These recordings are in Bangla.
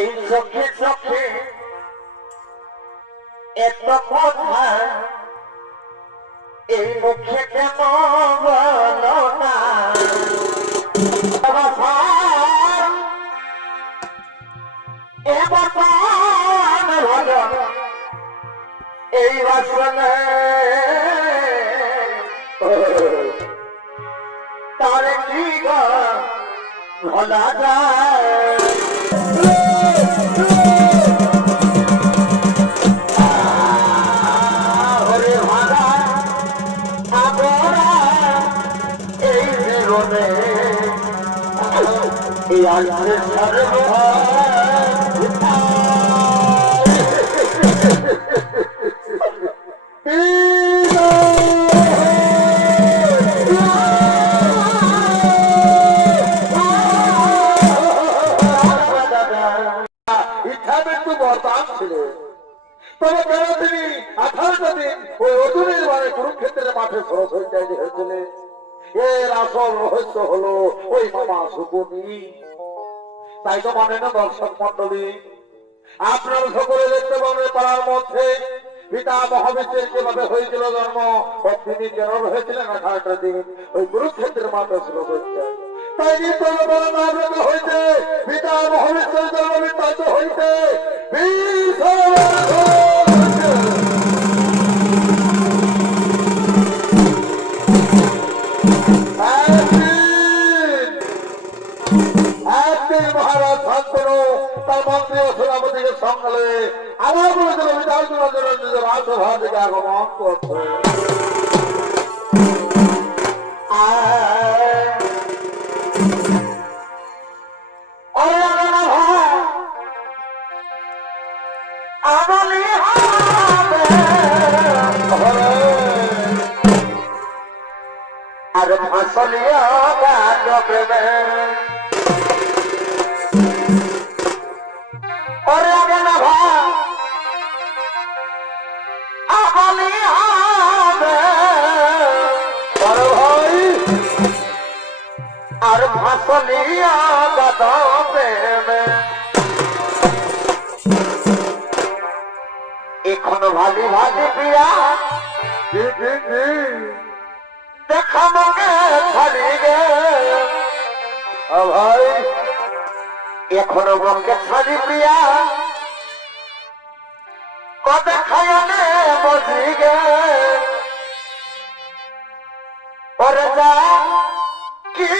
এই চোখে চোখে এত কথা এই মুখে কেন বলো না এবার ভালো এই বাসনে তার কি ভোলা যায় তবে কেন তিনি 18টা দিন ওই অর্জুনের বারে কুরুক্ষেত্রের মাঠে খরচ হয়ে হয়েছিলেন এর আসল রহস্য হলো ওই মামা শকুনি। তাই তো মানে না দর্শক মন্ডলী, আপনারা সকলে দেখতে পাবেন পাড়ার মধ্যে পিতা মহাবীরের কিভাবে হয়েছিল জন্ম ও তিনি কেন হয়েছিলেন 18টা দিন ওই কুরুক্ষেত্রের মাঠে ছিল হচ্ছে। তাই নিত্য হইতে পিতা মহাবীরের জন্ম বৃত্তান্ত হইতে মহারাজ শান্তনু তার মন্ত্রী ও সেনাপতিকে সঙ্গে আমার বলেছিল বিধান নিজের রাজসভা থেকে আগমন করছে। আর ফাঁসলিয়া প্রেমে ওরে আগে না ভাই আমি হবে ভাই আর ফাঁসলিয়া গাদা প্রেমে এখনো ভালি ভালি প্রিয়া দেখা মগে ছাড়ি গে ভাই এখনো মগে ছাড়ি প্রিয়া কবে খায়নে বসি গে ওরে যা কি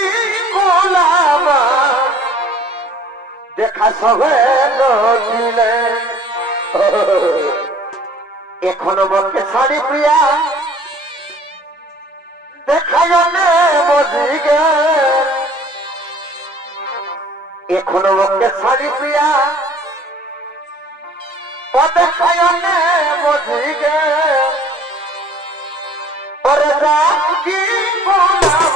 গোলাম দেখা সবে নদিলে এখনো মগে ছাড়ি প্রিয়া দেখায়নে বসি গে এখনো মগে ছাড়ি প্রিয়া দেখায়নে বসি গে ওরে যা কি গোলাম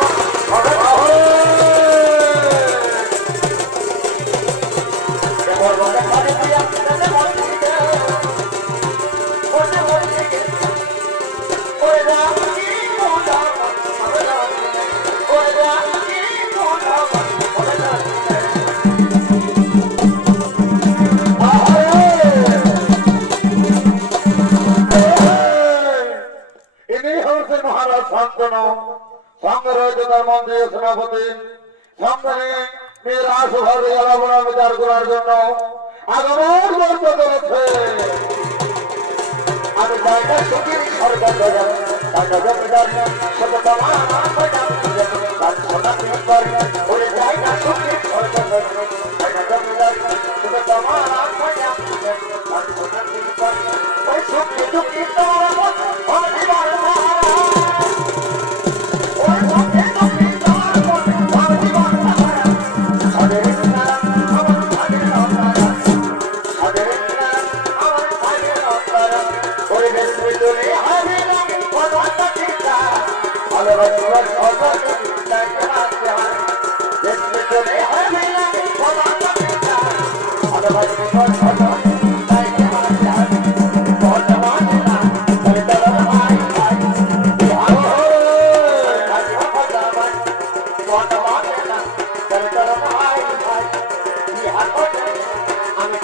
মহারাজ শান্তনু সঙ্গে রয়েছে তার মন্ত্রী সেনাপতি সঙ্গে মেয়ের রাজসভার আলাপনা বিচার করার জন্য আগমন করতে চলেছে। আমি জায়গা সুখী সরকার জমিদার ওই জায়গা সুখী সরকার জমিদার ওই সুখী দুঃখী আমি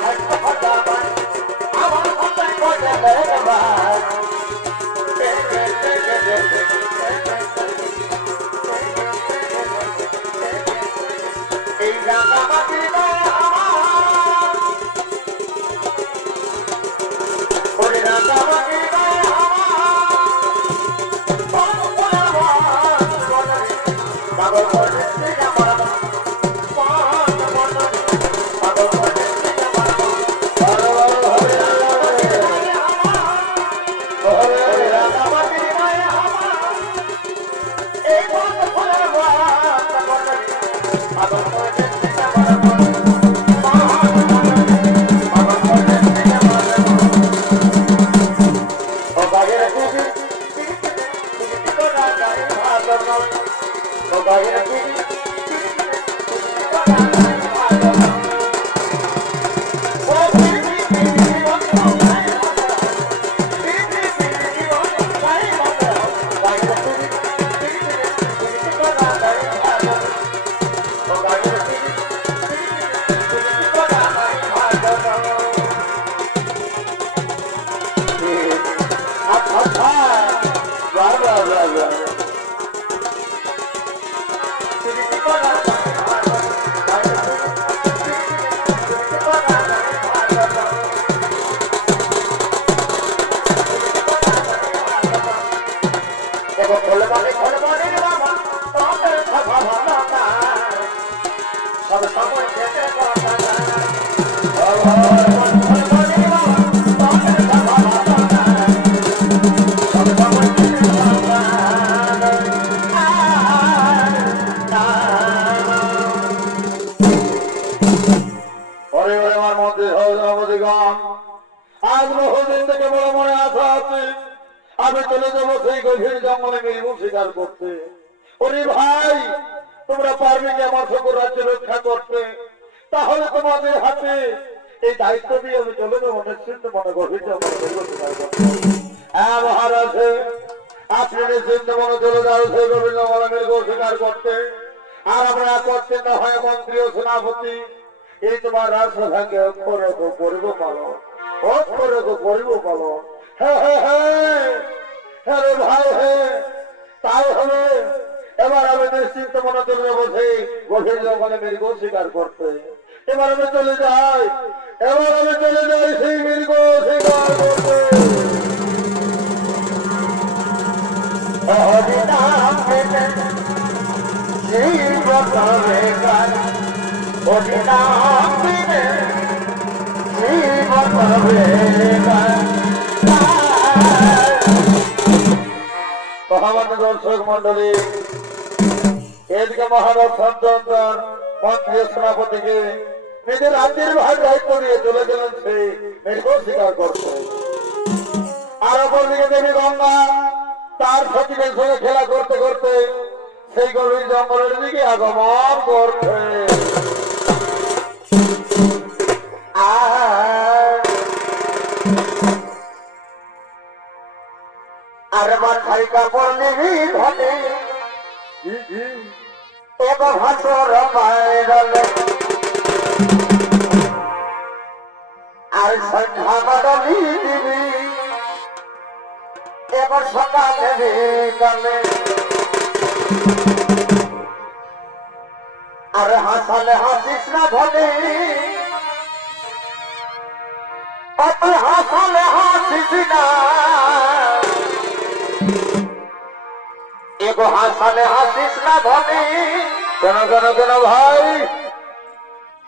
আজ বহুদিন থেকে বড় মনে আশা আছে আমি চলে যাবো সেই গভীর জঙ্গলে মিলবো শিকার করতে। ওরে ভাই, তোমরা পারবে কি আমার সকল রাজ্য রক্ষা করতে? তাহলে তোমাদের হাতে এই দায়িত্ব দিয়ে আমি চলে যাবো নিশ্চিন্ত মনে গভীর জঙ্গলে মিলবো শিকার করতে। হ্যাঁ মহারাজ, আপনি নিশ্চিন্ত মনে চলে যাও সেই গভীর জঙ্গলে মিলবো শিকার করতে। আর আমরা করতে না হয় মন্ত্রী ও সেনাপতি এই তোমার রাষ্ট্রভাগ্যে অক্ষর করিব পালন, অক্ষর করিব পালন। হ্যাঁ হ্যাঁ হ্যাঁ হ্যাঁ রে ভাই, হ্যাঁ তাই হবে। এবার আমি নিশ্চিন্ত মনে চলে যাবো সেই গভীর জঙ্গলে মৃগ শিকার করতে। এবার আমি চলে যাই, এবার আমি চলে যাই সেই মৃগ শিকার করতে। দর্শক মন্ডলী, এদিকে মহারাজ সন্তর মন্ত্রী সেনাপতিকে নিজের রাজ্যের ভাগ দায়িত্ব দিয়ে চলে গেলেন সেই মৃগ শিকার করতে। আর অপরদিকে দেবী গঙ্গা তার সচিবের সঙ্গে খেলা করতে করতে সেই গভীর জঙ্গলের দিকে আগমন করছে। আর মাথায় কাপড় নিবি ধনে এবার ভাসর বাইরলে আর সন্ধ্যা বাদলি দিবি এবার সকালে বিকালে আর হাসালে হাসিস না ধনে অত হাসালে হাসিস না এগো হাসালে হাসিস না ধনে। কেন কেন কেন ভাই?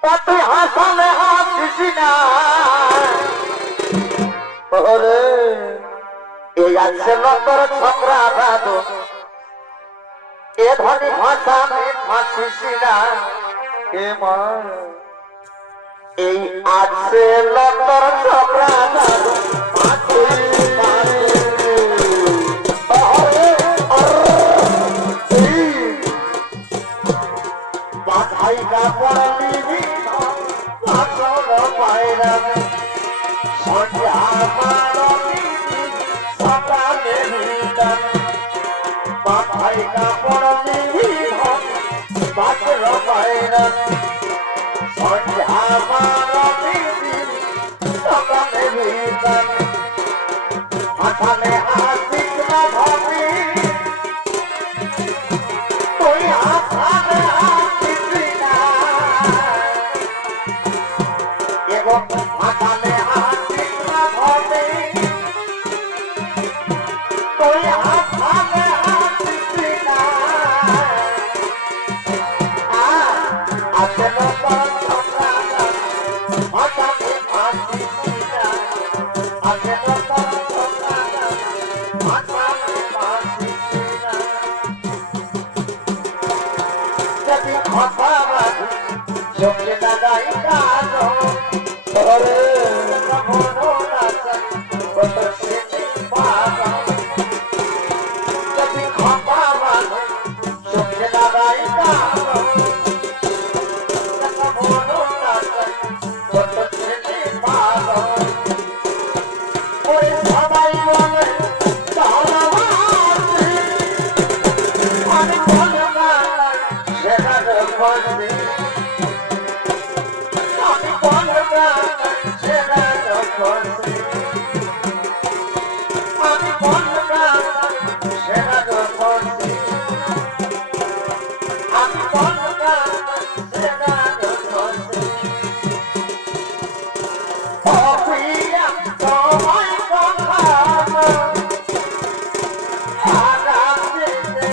অত হাসালে হাসিস না ওরে এই আছে লতর ছকরা দাদু এ ধনী হাসালে হাসিস না। এ মা, এই আছে লতর ছকরা দাদু মাথায় কাপড় নিবি ভাসর বাইরে সন্ধ্যা মারবি সকালে বিকালে মাথায় কাপড় নিবি ভাসর বাইরে সন্ধ্যা মারবি সকালে বিকালে হাতালে হাতি না ধরে তুই হাতালে হাতি না আছে নকল সকালা হাতালে হাতি না আছে নকল সকালা হাতালে হাতি না যদি কথা বাঁধি চোখে দাদাই কালো আরে কখনো না চাই কত স্মৃতি পাবো যদি কথা বাঁধি চোখে দাদাই কালো কখনো না চাই কত স্মৃতি পাবো ওই সবাই বলে ভালোবাসি আমি বলবো না সেটা বলবি আমি বলবো না সেটা বলবি আমি বলবো না সেটা বলবি আমি বলবো না সেটা বলবি ও প্রিয়া তোমায় কথা আগাম দিতে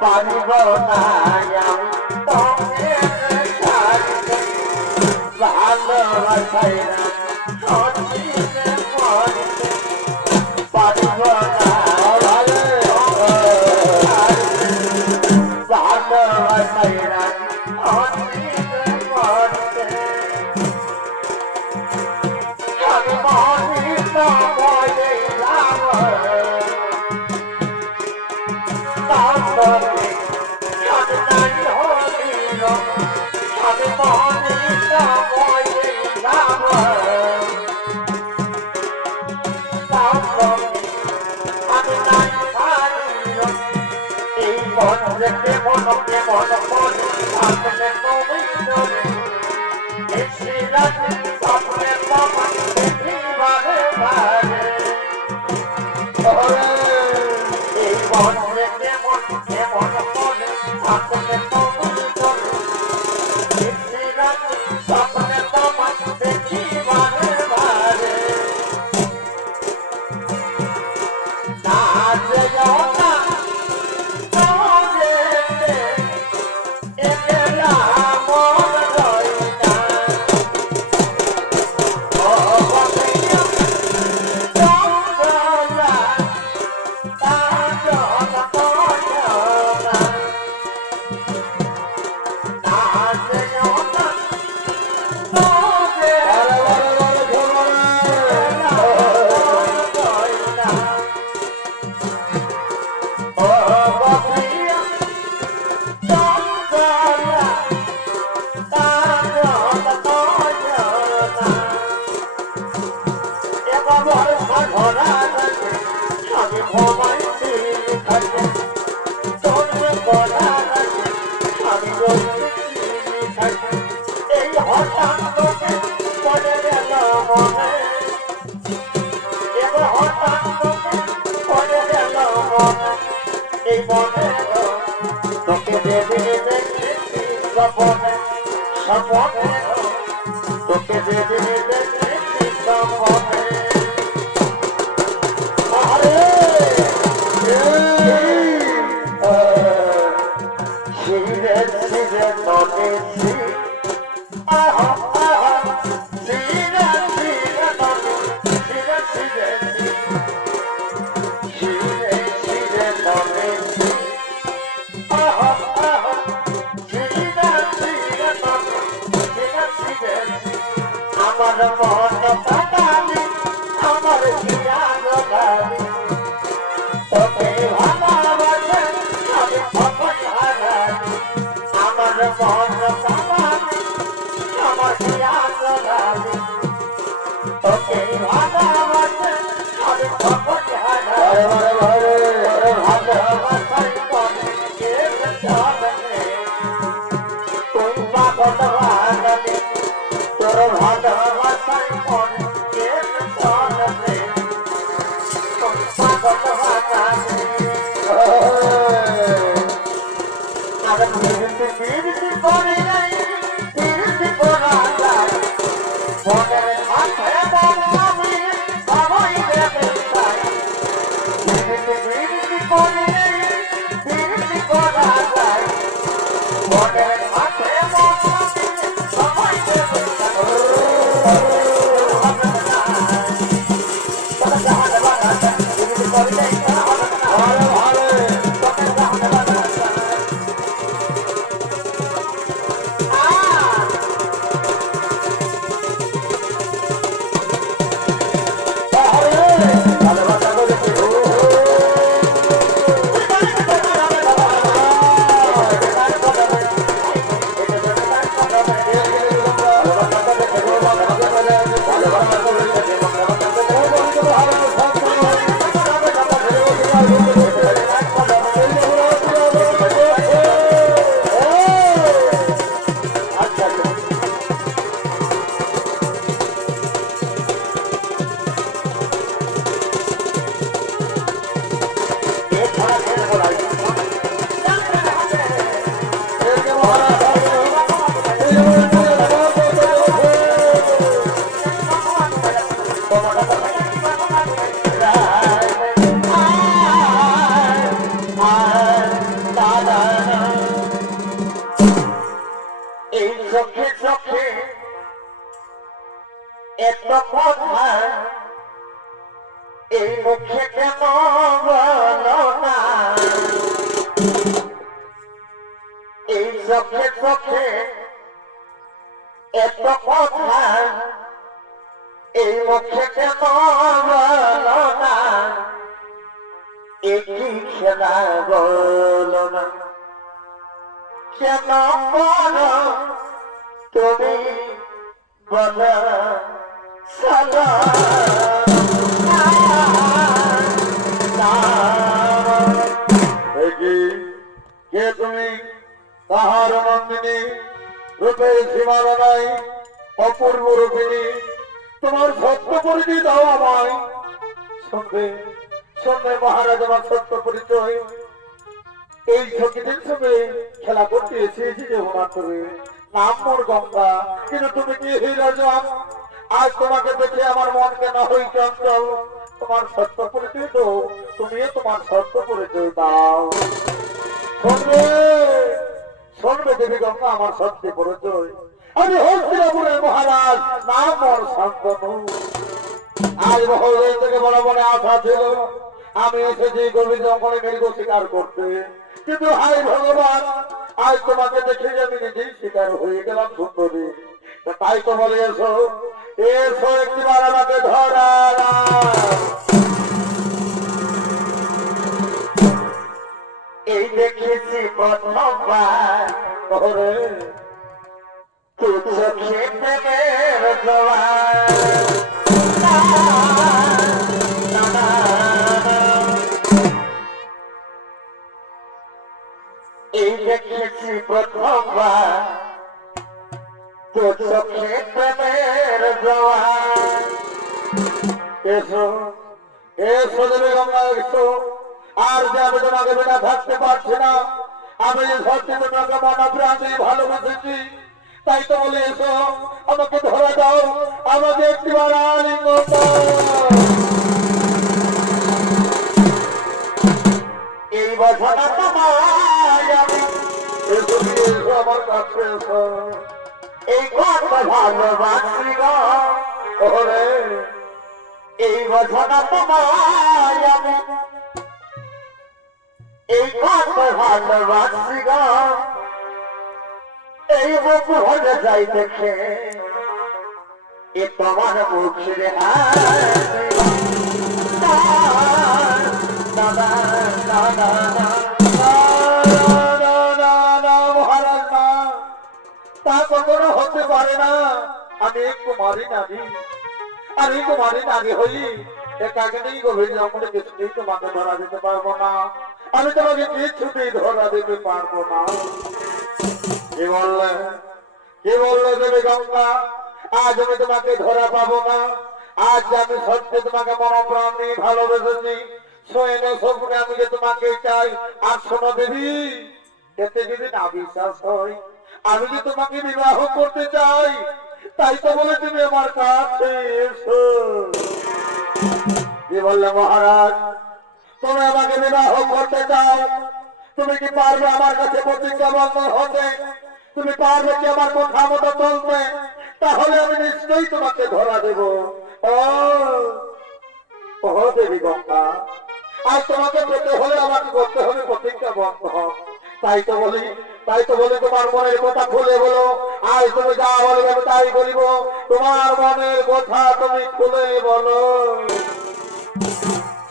পারিব না আমি তোকে ছাড়তে ভালোবাসাই না সত্যিতে পড়তে পারিব না ভালোবাসাই না সত্যিতে পড়তে আমি মনিত বইলাম আমার ভালোবাসায় মনকে চলবে পাগল বানাবে আর বিরতি করে নাই বিরতি করা যায় মনের মাঠে বানাবে সবাই দেবে চাই বিরতি করে নাই বিরতি করা যায় মনের মাঠে বানাবে সবাই দেবে এই চোখে চোখে এত কথা এই মুখে কেন বলো না এই চোখে চোখে এত কথা এই মুখে কেন বলো না একই খেলা বলো না কেন বলো তুমি বলো সালা কে তুমি তাহার নন্দিনী রূপের সীমানা নাই অপূর্ব রূপিণী তোমার সত্য পরিচয় দাও আমায় শুনবে শুনবে মহারাজ আমার সত্য পরিচয় এই সখীদের সঙ্গে খেলা করতে এসেছি যে মাত্র নাম মোর গঙ্গা কিন্তু তুমি কি হইলাম আজ তোমাকে দেখে আমার মন কেন হই চঞ্চল তোমার সত্য পরিচয় দাও তুমিও তোমার সত্য পরিচয় দাও শুনবে শুনবে দেবী গঙ্গা আমার সত্য পরিচয় আমি হস্তিনাপুরের মহারাজ নাম মোর শান্তনু আজ মহোদয় থেকে বড় বড় আশা ছিল আমি এসেছি গভীর জঙ্গলে মৃগ শিকার করতে কিন্তু হাই ভগবান আজ তোমাকে দেখে আমি নিজেই শিকার হয়ে গেলাম সুন্দরী তাই তো বলে এসো এসো একটিবার আমাকে ধরা এই দেখেছি প্রথমবার ওরে তুই চোখে প্রেমের জোয়ার এই দেখেছি প্রথমবার তোর চোখে প্রেমের জোয়ার এসো এসো দেবী গঙ্গা এসো আর যে আমি তোমাকে বিনা থাকতে পারছি না আমি যে সত্যি তোমাকে মনে প্রাণ দিয়ে ভালোবেসেছি তাই তো বলে এসো আমাকে ধরে দাও আমাকে একটিবার আলিঙ্গন দাও এই বছর তোমায় আমি এসো দিয়ে এসো আমার কাছে এসো এই কত ভালোবাসি গো ওরে এই বছর তোমায় আমি এই কত ভালোবাসি গো এই বুক ভরে যাই দেখে এ তোমার মুখের হাসি দাদা দাদা মহারাজ না তা কখনো হতে পারে না আমি কুমারী নারী আমি কুমারী নারী হই একাকে নেই গভীর জঙ্গলে কিছুতেই তোমাকে ধরা দিতে পারবো না আমি তোমাকে কিছুতেই ধরা দিতে পারবো না কি বললে দেবী গঙ্গা আজ আমি তোমাকে ধরা পাবো না। আজ আমি সত্যি তোমাকে মনপ্রাণ নিয়ে ভালোবেসেছি। শোনো স্বপ্নে আমি যে তোমাকে চাই। আর শোনো দেবী, এতে যদি না বিশ্বাস হয়, আমি যে তোমাকে বিবাহ করতে চাই, তাই তো বলে তুমি আমার কাছে এসো। কি বললে মহারাজ, তুমি আমাকে বিবাহ করতে চাও? তুমি কি পারবে আমার কাছে প্রতিজ্ঞাবদ্ধ হতে? তুমি পারবে কি আমার কথা মতো চলতে? তাহলে আমি নিশ্চয়ই তোমাকে ধরা দেব। ও ও দেবী গঙ্গা, আর তোমাকে পেতে হলে আমাকে করতে হবে প্রতিজ্ঞাবদ্ধ। তাই তো বলি তোমার মনের কথা খুলে বলো। আজ তুমি যা বলবে আমি তাই বলিব। তোমার মনের কথা তুমি খুলে বলো।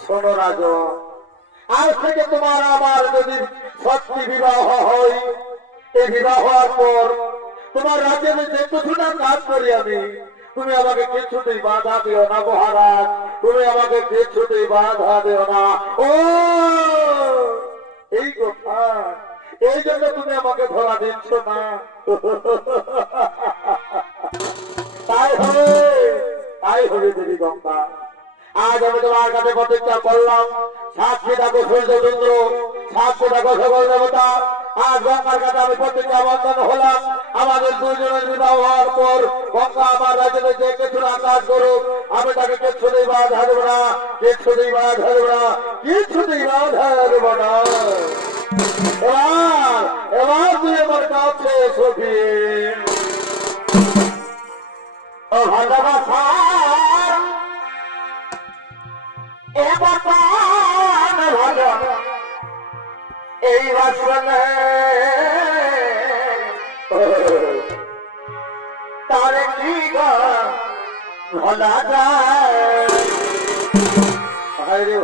শোনো রাজন, আজ থেকে তোমার আমার যদি সত্যি বিবাহ হয়, এই বিবাহ হওয়ার পর তোমার রাজ্যে আমি যে কিছুটা কাজ করি আমি, তুমি আমাকে কিছুতেই বাধা দিও না মহারাজ। তুমি আমাকে কিছুতেই বাধা দিও না। ও এই কথা, এই জন্য তুমি আমাকে ধরা দিচ্ছ না। তাই হবে, তাই হবে দেবী গঙ্গা। আজ আমি তোমার কাছে প্রতিজ্ঞা করলাম, সাক্ষী থাকো সূর্যচন্দ্র, সাক্ষী থাকো সকল দেবতা। আজ গঙ্গার কাছে আমি প্রতিজ্ঞা বন্ধন হলাম, আমাদের দুইজনের বিবাহ হওয়ার পর গঙ্গা আমার রাজ্যে যে কিছু আকাশ করুক, আমি তাকে কিছুতেই বাধা দেব না, কিছুতেই বাধা দেব না, কিছুতেই বাধা দেব না। এবার এবার তুই আমার কাছে সখী। ও ভালোবাসা এবার ভালো এই বাসনে তার কি ভোলা যায়।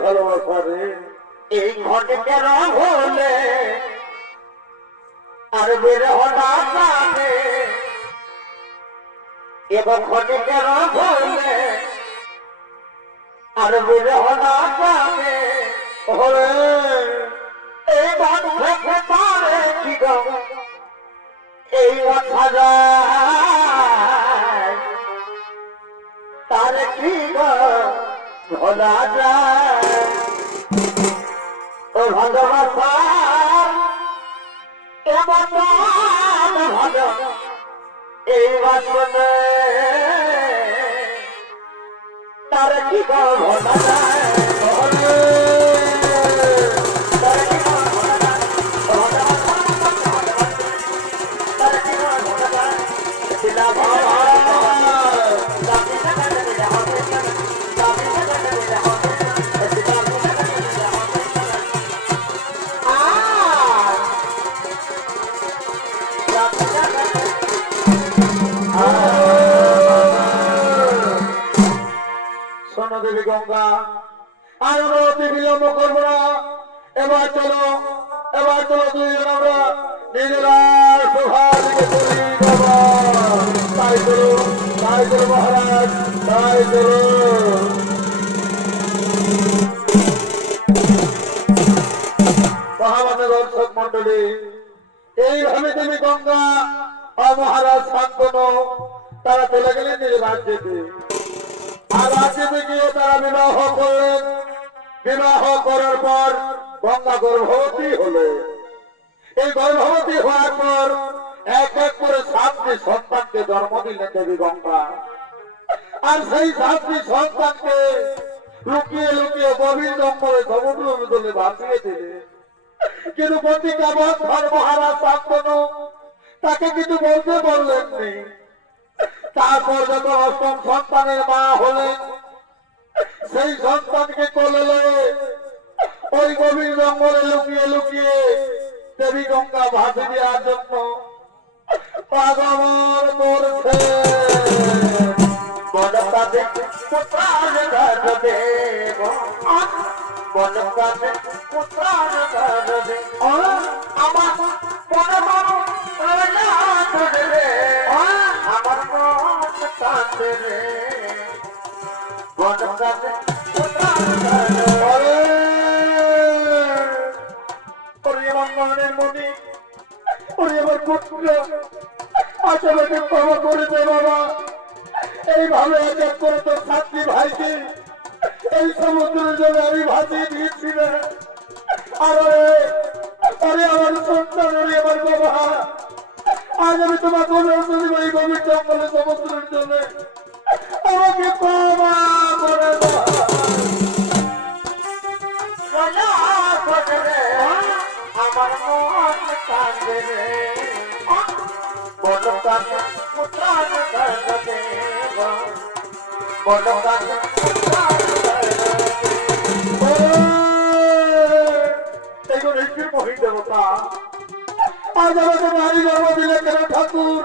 ভালোবাসা রে এই ঘটকে হলে আর বের হলা যাবে। এবার ঘটকে হলে আর বের হলা যাবে। ওরে এই বাদ থেকে পারে কি গো এই কথা যায়, তার কি গো ভোলা যায়। ও ভালোবাসা এবার ভালো এই বাসনে তার কি গো ভোলা যায়। শোনো দেবী গঙ্গা, আর আমরা অতি বিলম্ব করবো না। এবার চলো দুইজন আমরা নিজেরা সভা দিকে চলি বাবা। তাই চলো মহারাজ, তাই চলো। মহামান্য দর্শক মন্ডলী, এইভাবে দেবী গঙ্গা আর মহারাজ শান্তনু তারা চলে গেলেন নিজ রাজ্যেতে। আর রাজ্যেতে গিয়ে তারা বিবাহ করলেন। বিবাহ করার পর গঙ্গা গর্ভবতী হলো। এই গর্ভবতী হওয়ার পর এক এক করে 7টি সন্তানকে জন্ম দিলেন দেবী গঙ্গা। আর সেই 7টি সন্তানকে লুকিয়ে লুকিয়ে গভীর জঙ্গলে সমুদ্র জলে ভাসিয়ে দিলে। কিন্তু প্রতিজ্ঞাবদ্ধ মহারাজ শান্তনু তাকে কিছু বলতে বললেননি। তারপর যখন 8ম সন্তানের মা হলেন, সেই সন্তানকে কোলে লয়ে ওই গভীর জঙ্গলে লুকিয়ে লুকিয়ে দেবী গঙ্গা ভাসি দেওয়ার জন্য পাগমন করছে। বনকাতে পুত্রার গাছ দেব, বনকাতে পুত্রার গাছ দেব, আমার মনে মনে রে, আমার মন কাঁদে রে। বনকাতে পুত্রার গাছ মনের মনে ওরে আমার পুত্র, আজ আমাকে ক্ষমা করে দে বাবা, এইভাবে এক এক করে তোর 7টি ভাইকে এই সমুদ্রের জন্য আমি ভাসিয়ে দিয়েছিলাম। আরে আরে আমার সন্তান, আরে আমার বাবা, আজ আমি তোমাকে অনুরোধ করি এই গভীর জঙ্গলে সমুদ্রের জন্য আমাকে ক্ষমা করে দাও। আমার মন কাঁদে রে, বড় কাঁদে, মুতান কাঁদে, বড় কাঁদে, মুতান কাঁদে। এগুলো কি মহিদেবতা, আজ আমাকে নারী জন্ম দিলে কেন ঠাকুর?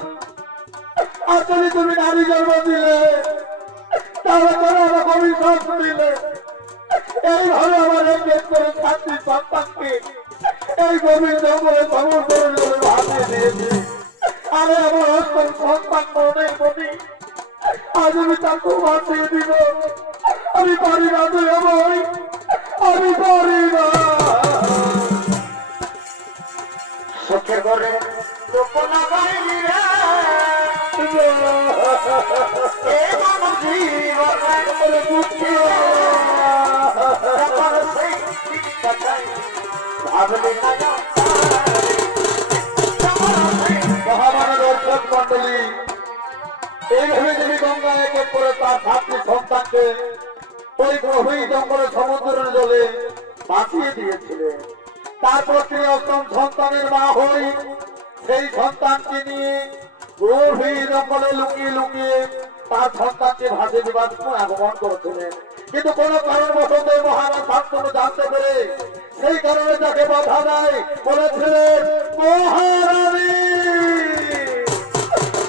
আসলে তুমি নারী জন্ম দিলে, তাহলে কেন আমাকে অভিশাপ দিলে? এইভাবে আমার এক এক করে 7টি সন্তানকে এই গভীর জঙ্গলে সমুদ্রের জলে ভাসিয়ে দিয়েছে। আরে আমার অষ্টম সন্তান মনের প্রতি আজ আমি তাকে ভাসিয়ে দিব। আমি পারি না তুই আমায়, আমি পারি না। সুখে করে গোপনা বাইনি রে, এ মানুষ জীবন করে দুঃখী যখন সেই কথাই ভাবলে না যায়। মহামানব দর্শক মন্ডলী, এইভাবে দেবী গঙ্গা এক এক করে তার 7টি সন্তানকে ওই গভীর জঙ্গলে সমুদ্রের জলে ভাসিয়ে দিয়েছিলেন। তারপর তিনি অষ্টম সন্তানের মা হই সেই সন্তানকে নিয়ে গভীর জঙ্গলে লুকিয়ে লুকিয়ে তার সন্তানকে ভাসিয়ে দেবার সময় আগমন করেছিলেন। কিন্তু কোন কারণবশত মহারাজ শান্তনু জানতে পেরে সেই কারণে তাকে বাধা দেয়, বলেছিলেন মহারানী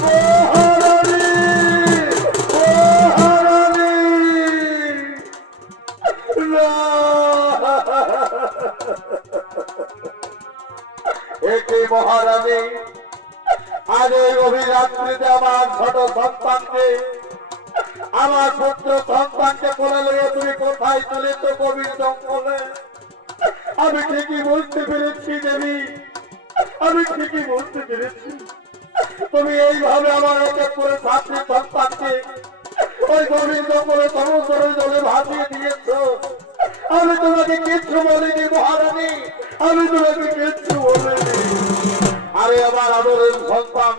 মহারানী মহারানী না। একে মহারানী, আজ এই অভিযাত্রীতে আমার ছোট সন্তানকে, আমার পুত্র সন্তানকে কোলে নিয়ে তুমি কোথায় চলে তো গভীর জঙ্গলে? আমি ঠিকই বলতে পেরেছি দেবী, আমি ঠিকই বলতে পেরেছি। তুমি এইভাবে আমার এক এক করে 7টি সন্তানকে ওই গভীর জঙ্গলে সমুদ্রের জলে ভাসিয়ে দিয়েছ। আমি তোমাকে কিচ্ছু বলিনি মহারানী, আমি তোমাকে কিচ্ছু বলিনি। আরে আমার আদরের সন্তান,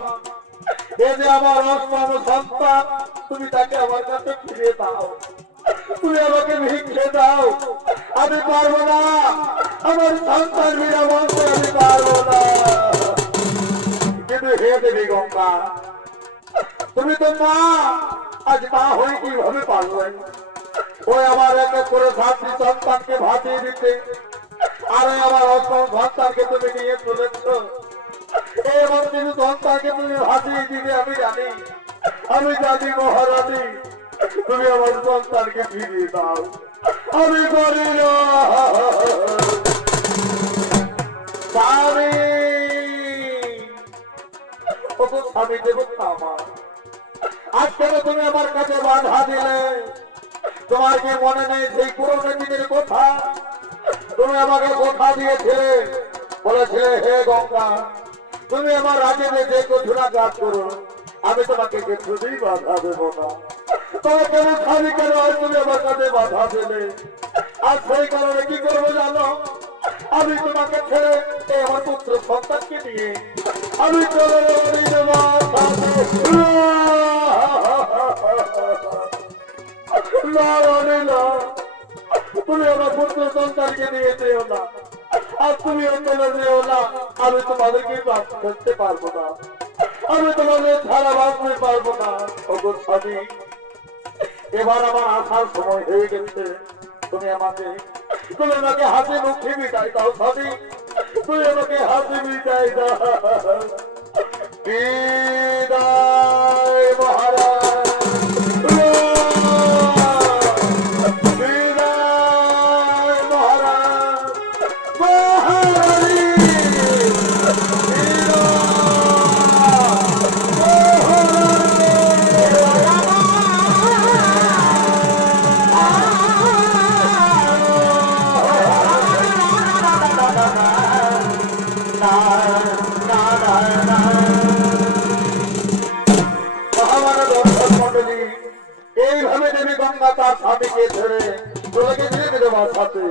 এ যে আমার অষ্টম সন্তান, তুমি তাকে আমার কাছে ফিরিয়ে দাও, তুমি আমাকে ভিক্ষে দাও। আমি পারবো না, আমার সন্তান বিনা বলতে আমি পারবো না। কিন্তু হে দেবী গঙ্গা, তুমি তো মা, আজ মা হয়ে কিভাবে পারবেন ওই আমার এক এক করে 7টি সন্তানকে ভাসিয়ে দিতে? আরে আমার অষ্টম সন্তানকে তুমি নিয়ে চলেছ, এবার কিছু সন্তানকে তুমি ভাসিয়ে দিবে। আমি জানি, আমি জানি মহারানী, তুমি আমার সন্তানকে ফিরিয়ে দাও। আমি পারি না স্বামী, ও তো স্বামী দেবতা আমার, আজ কেন তুমি আমার কাছে বাধা দিলে? তোমার কি মনে নেই সেই পুরনো দিনের কথা? তুমি আমাকে কথা দিয়েছিলে, বলেছিলে হে গঙ্গা, তুমি আমার রাজ্যে যে কঠোরা কাজ করো, আমি তোমাকে কিছুতেই বাধা দেবো না। তবে কেন খালি কেন আর তুমি আমার কাছে বাধা দিলে? আর সেই কারণে কি করবো জানো? আমি তোমাকে ছেড়ে এই আমার পুত্র সন্তানকে নিয়ে আমি চলে যাবো তোমার সাথে। না রানী না, তুমি আমার পুত্র সন্তানকে নিয়ে যেও না, আর তুমিও চলে যেও না। আমি তোমাদেরকে বাস করতে পারবো না, আমি তোমাদের ছাড়া বাঁচতে পারবো না। ওগো স্বামী, এবার আমার আসার সময় হয়ে গেছে, তুমি আমাকে হাসি মুখে বিদায় দাও স্বামী, তুমি আমাকে হাসি বিদায় দাও। বিদায় মহারাজ, বিদায় মহারাজ, মহারানী na na করে চলে গেছিলেন তোমার সাথে।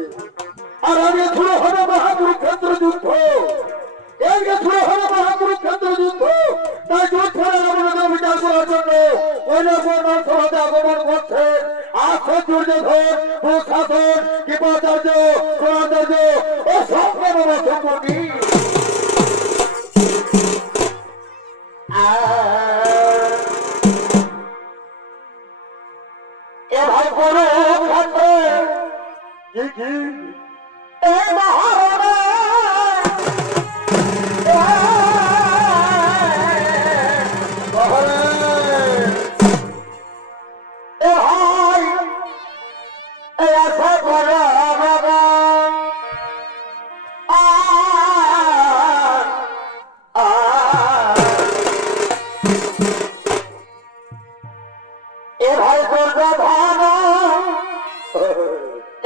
আর আগে শুরু হবে মহাকুরুক্ষেত্র যুদ্ধ, এদিকে শুরু হবে মহাকুরুক্ষেত্র যুদ্ধ। তাই যুদ্ধের আমাদের বিচার করার জন্য কৈলাসনাথ সভাতে আগমন করছেন আশ্চর্য দুর্যোধন, দুঃশাসন, কৃপাচার্য, দ্রোণাচার্য ও সঙ্গে বাবা শঙ্করী। এ ভাই কুরুক্ষেত্র কি কি এই মহারণে এ ভাই এই আশা করে বাবা এ ভাই দুর্যোধন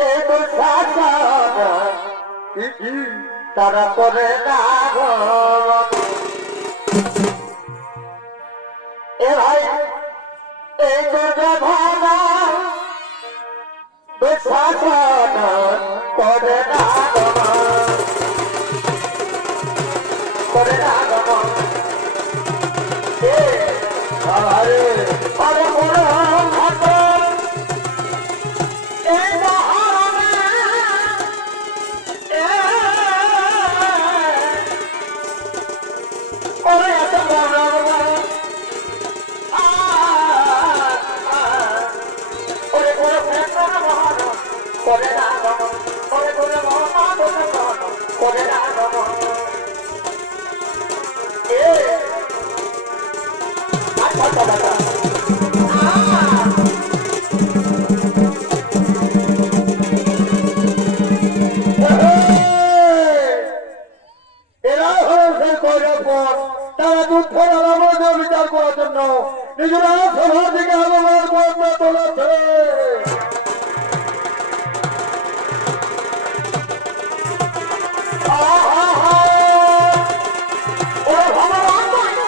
এই দুঃশাসন কি কি তারা করে না গো। এ ভাই এই দুর্যোধন দুঃশাসন করে না গো, করে না গো। আরে আরে কুরুক্ষেত্র এই মহারণে ওরে এত বড় ওরে কুরুক্ষেত্র মহারণ করে না গো, ওরে কুরুক্ষেত্র করে না গো। আচ্ছা দাদা এরা হলো সেই কৈলাসপথ। তারা যুদ্ধের আমাদের বিচার করার জন্য নিজেরা সভা থেকে আগমন করতে চলেছে। ওরে ভগবান আমি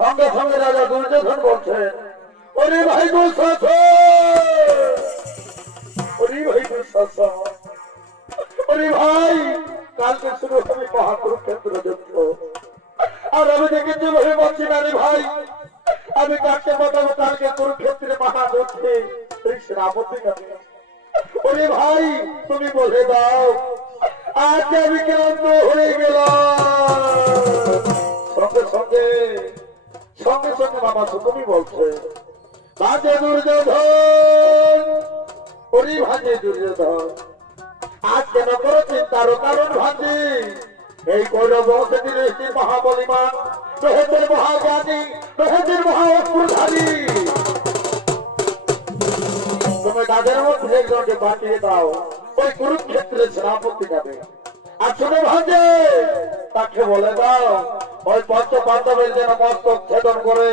সঙ্গে সঙ্গে রাজা দুর্যোধন বলছেন, ওরে ভাই দুঃশাসন, ওরে ভাই দুঃশাসন, ওরে ভাই কালকে শুরু হবে মহাকুরুক্ষেত্র যুদ্ধ। আর আমি দেখেছি ভেবে পাচ্ছি না রে ভাই, আমি কাকে বাঁচাবো কালকে কুরুক্ষেত্রে মহাযুদ্ধে কৃষ্ণ আপত্তি কাছে। ওরে ভাই তুমি বলে দাও, আজ আমি ক্লান্ত হয়ে গেলাম। সঙ্গে সঙ্গে সঙ্গে সঙ্গে বাবা তুমি বলছে, ভাজে দুর্যোধন, ওরে ভাজে দুর্যোধন, আজ কেন করো চিন্তারও কারণ ভাজি। এই কৌরব বংশের মহাবলিমান, রোহিতের মহাজ্ঞানী, মেহেদির মহা অস্ত্রধারী, তুমি তাদের মধ্যে একজনকে পাঠিয়ে দাও ওই কুরুক্ষেত্রের সেনাপতি যাবে। আর শুনে ভাঙে তাকে বলে দাও ওই পঞ্চ পাণ্ডবের যেন মস্তক ছেদন করে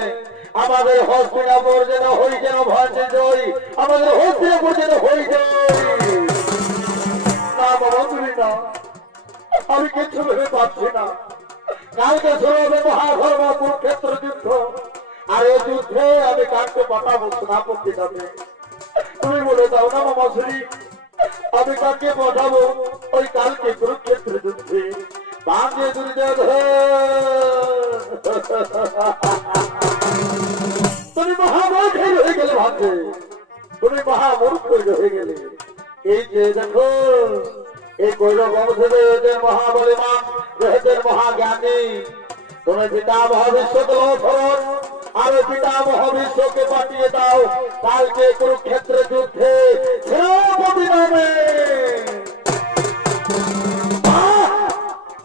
আমাদের হস্তিনাপুর যেন হই যেন ভাসে জয়, আমাদের হস্তিনাপুর যেন হই জয়। না বাবা তুমি না, আমি কিছু ভেবে পাচ্ছি না। কালকে শুরু হবে মহাধর্ম কুরুক্ষেত্র যুদ্ধ, আর এই যুদ্ধে আমি কাকে পাঠাবো সেনাপতি যাবে। তুমি বলে দাও না মামা শ্রী, আমি কাকে পাঠাবো ওই কালকে কুরুক্ষেত্র যুদ্ধে? বাঁধে দুর্যোধন, তুমি মহামূর্খ হয়ে গেলে ভাবছে, তুমি মহামূর্খ হয়ে গেলে। এই যে দেখো এই কৈরব বংশের মহাবলিমান রহেছেন মহাজ্ঞানী, তুমি পিতামহ বিশ্বকে লক্ষণ আর পিতামহ বিশ্বকে পাঠিয়ে দাও কালকে কুরুক্ষেত্র যুদ্ধে সেনাপতি নামে।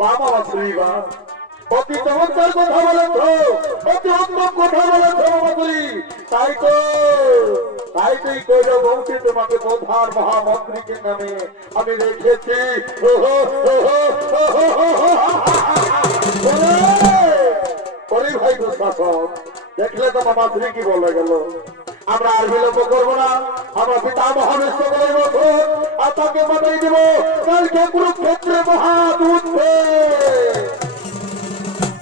বাবা শ্রীবা অতি চমৎকার কথা বলেছ, অতি উত্তম কথা বলেছ বাবাশ্রী। তাই তো এই কৈরব বংশে তোমাকে প্রধান মহামন্ত্রীকে নামে আমি রেখেছি। ভাই দুঃশাসক দেখলে তো বাবাশ্রী কি বলে গেল। আমরা আর বিলম্ব করবো না, আমরা পিতামহ বিশ্ব করব আর তাকে পাঠিয়ে দেব কালকে কুরুক্ষেত্রে মহাযুদ্ধে।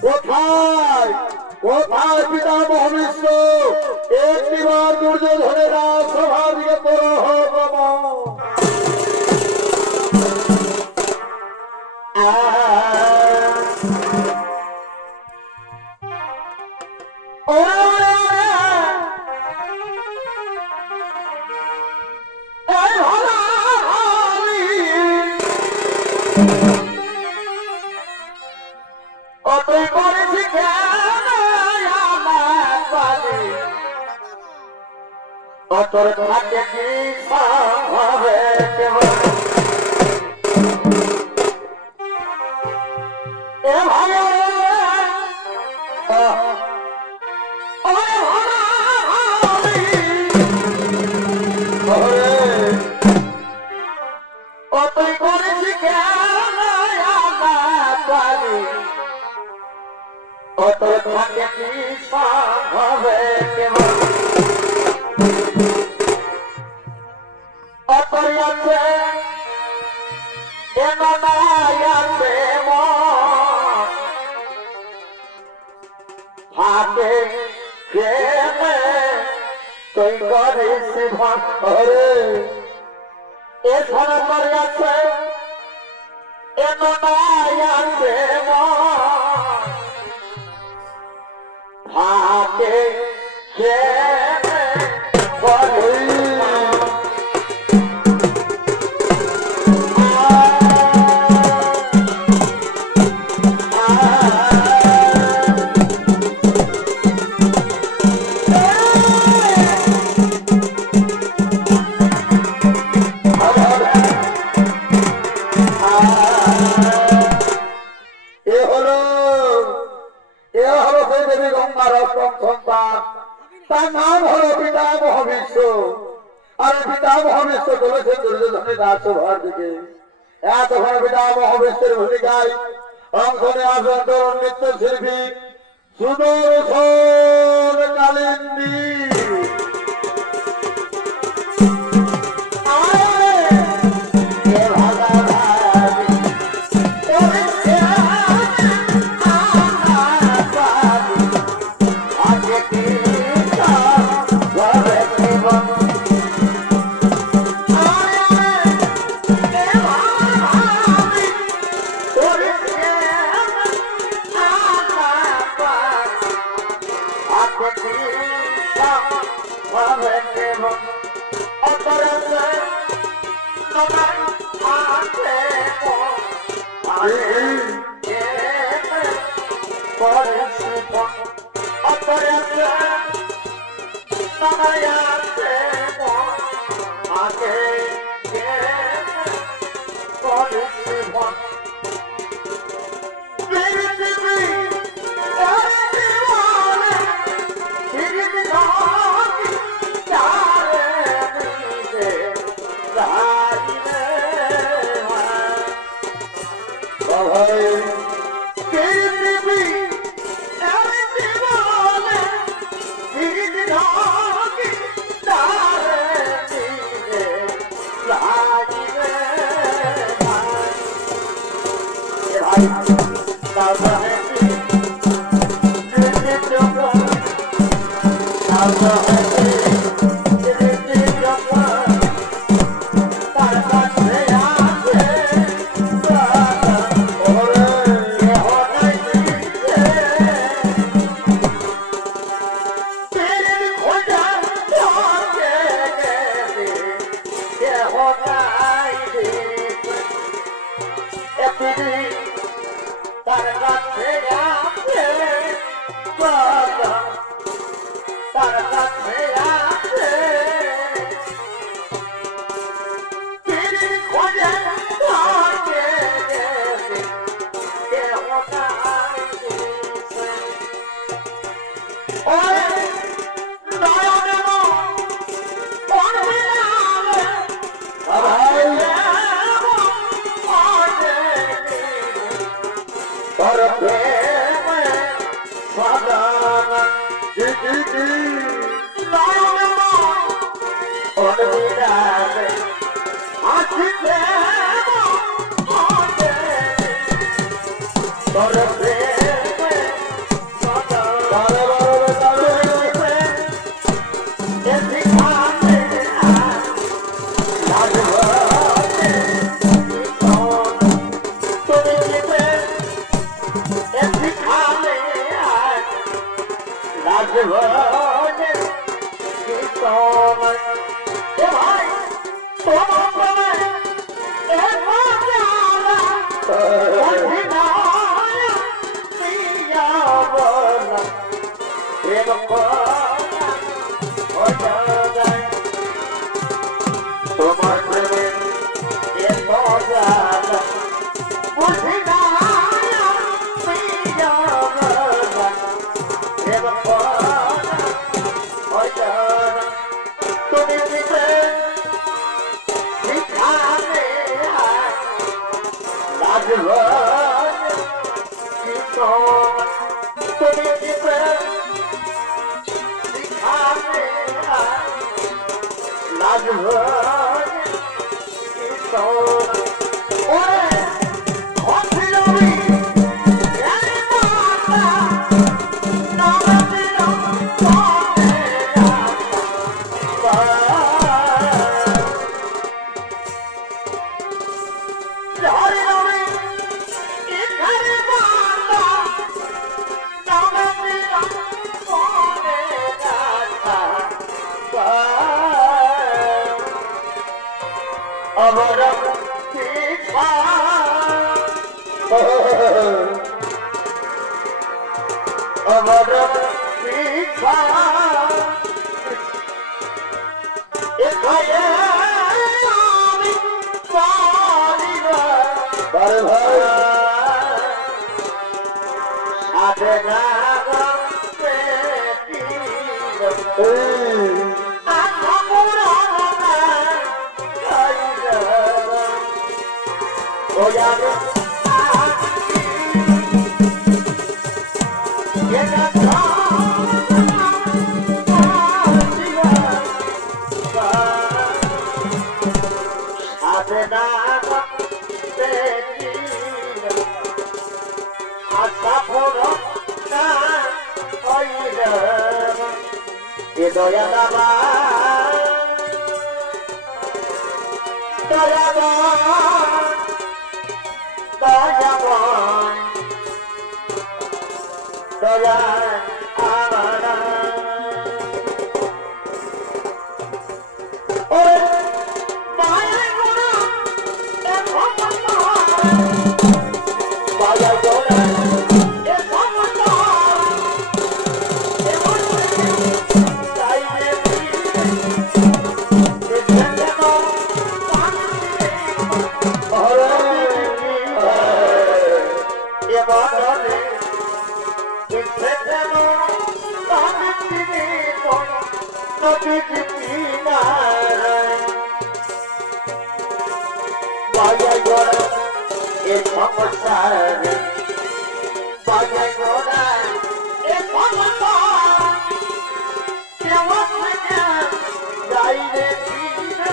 কোথায় কোথায় পিতামহ বিশ্ব? একটিবার দুর্যোধনের সভা দিয়ে করো তোর থাকে কি হবে এ ভাই ও তুই করেছি কেন ও তোর থাকে কি হবে অপরিয়াছে এনায়াছে হাতে খেলে তুই করিস ভারে এ ধরা করিয়াছে এনায়াছে হাতে খেলে করিস তার নাম হলো পিতামহ বিশ্ব। আর পিতামহ বিশ্ব চলেছে দুর্যোধনের রাজসভার দিকে। এতক্ষণ পিতামহ বিশ্বের ভূমিকায় অংশ নিয়ে আসবেন তরুণ নৃত্যশিল্পী সুদর্শন কালিন্দী। ভাই পৃথিবী এমন জীবনে বিধাকে তারে দিলে লাগিবে ভাই দাদা এ সংসারে বাজে গোড়া এ সংসার কেমন থেকে যাই রে ফিরে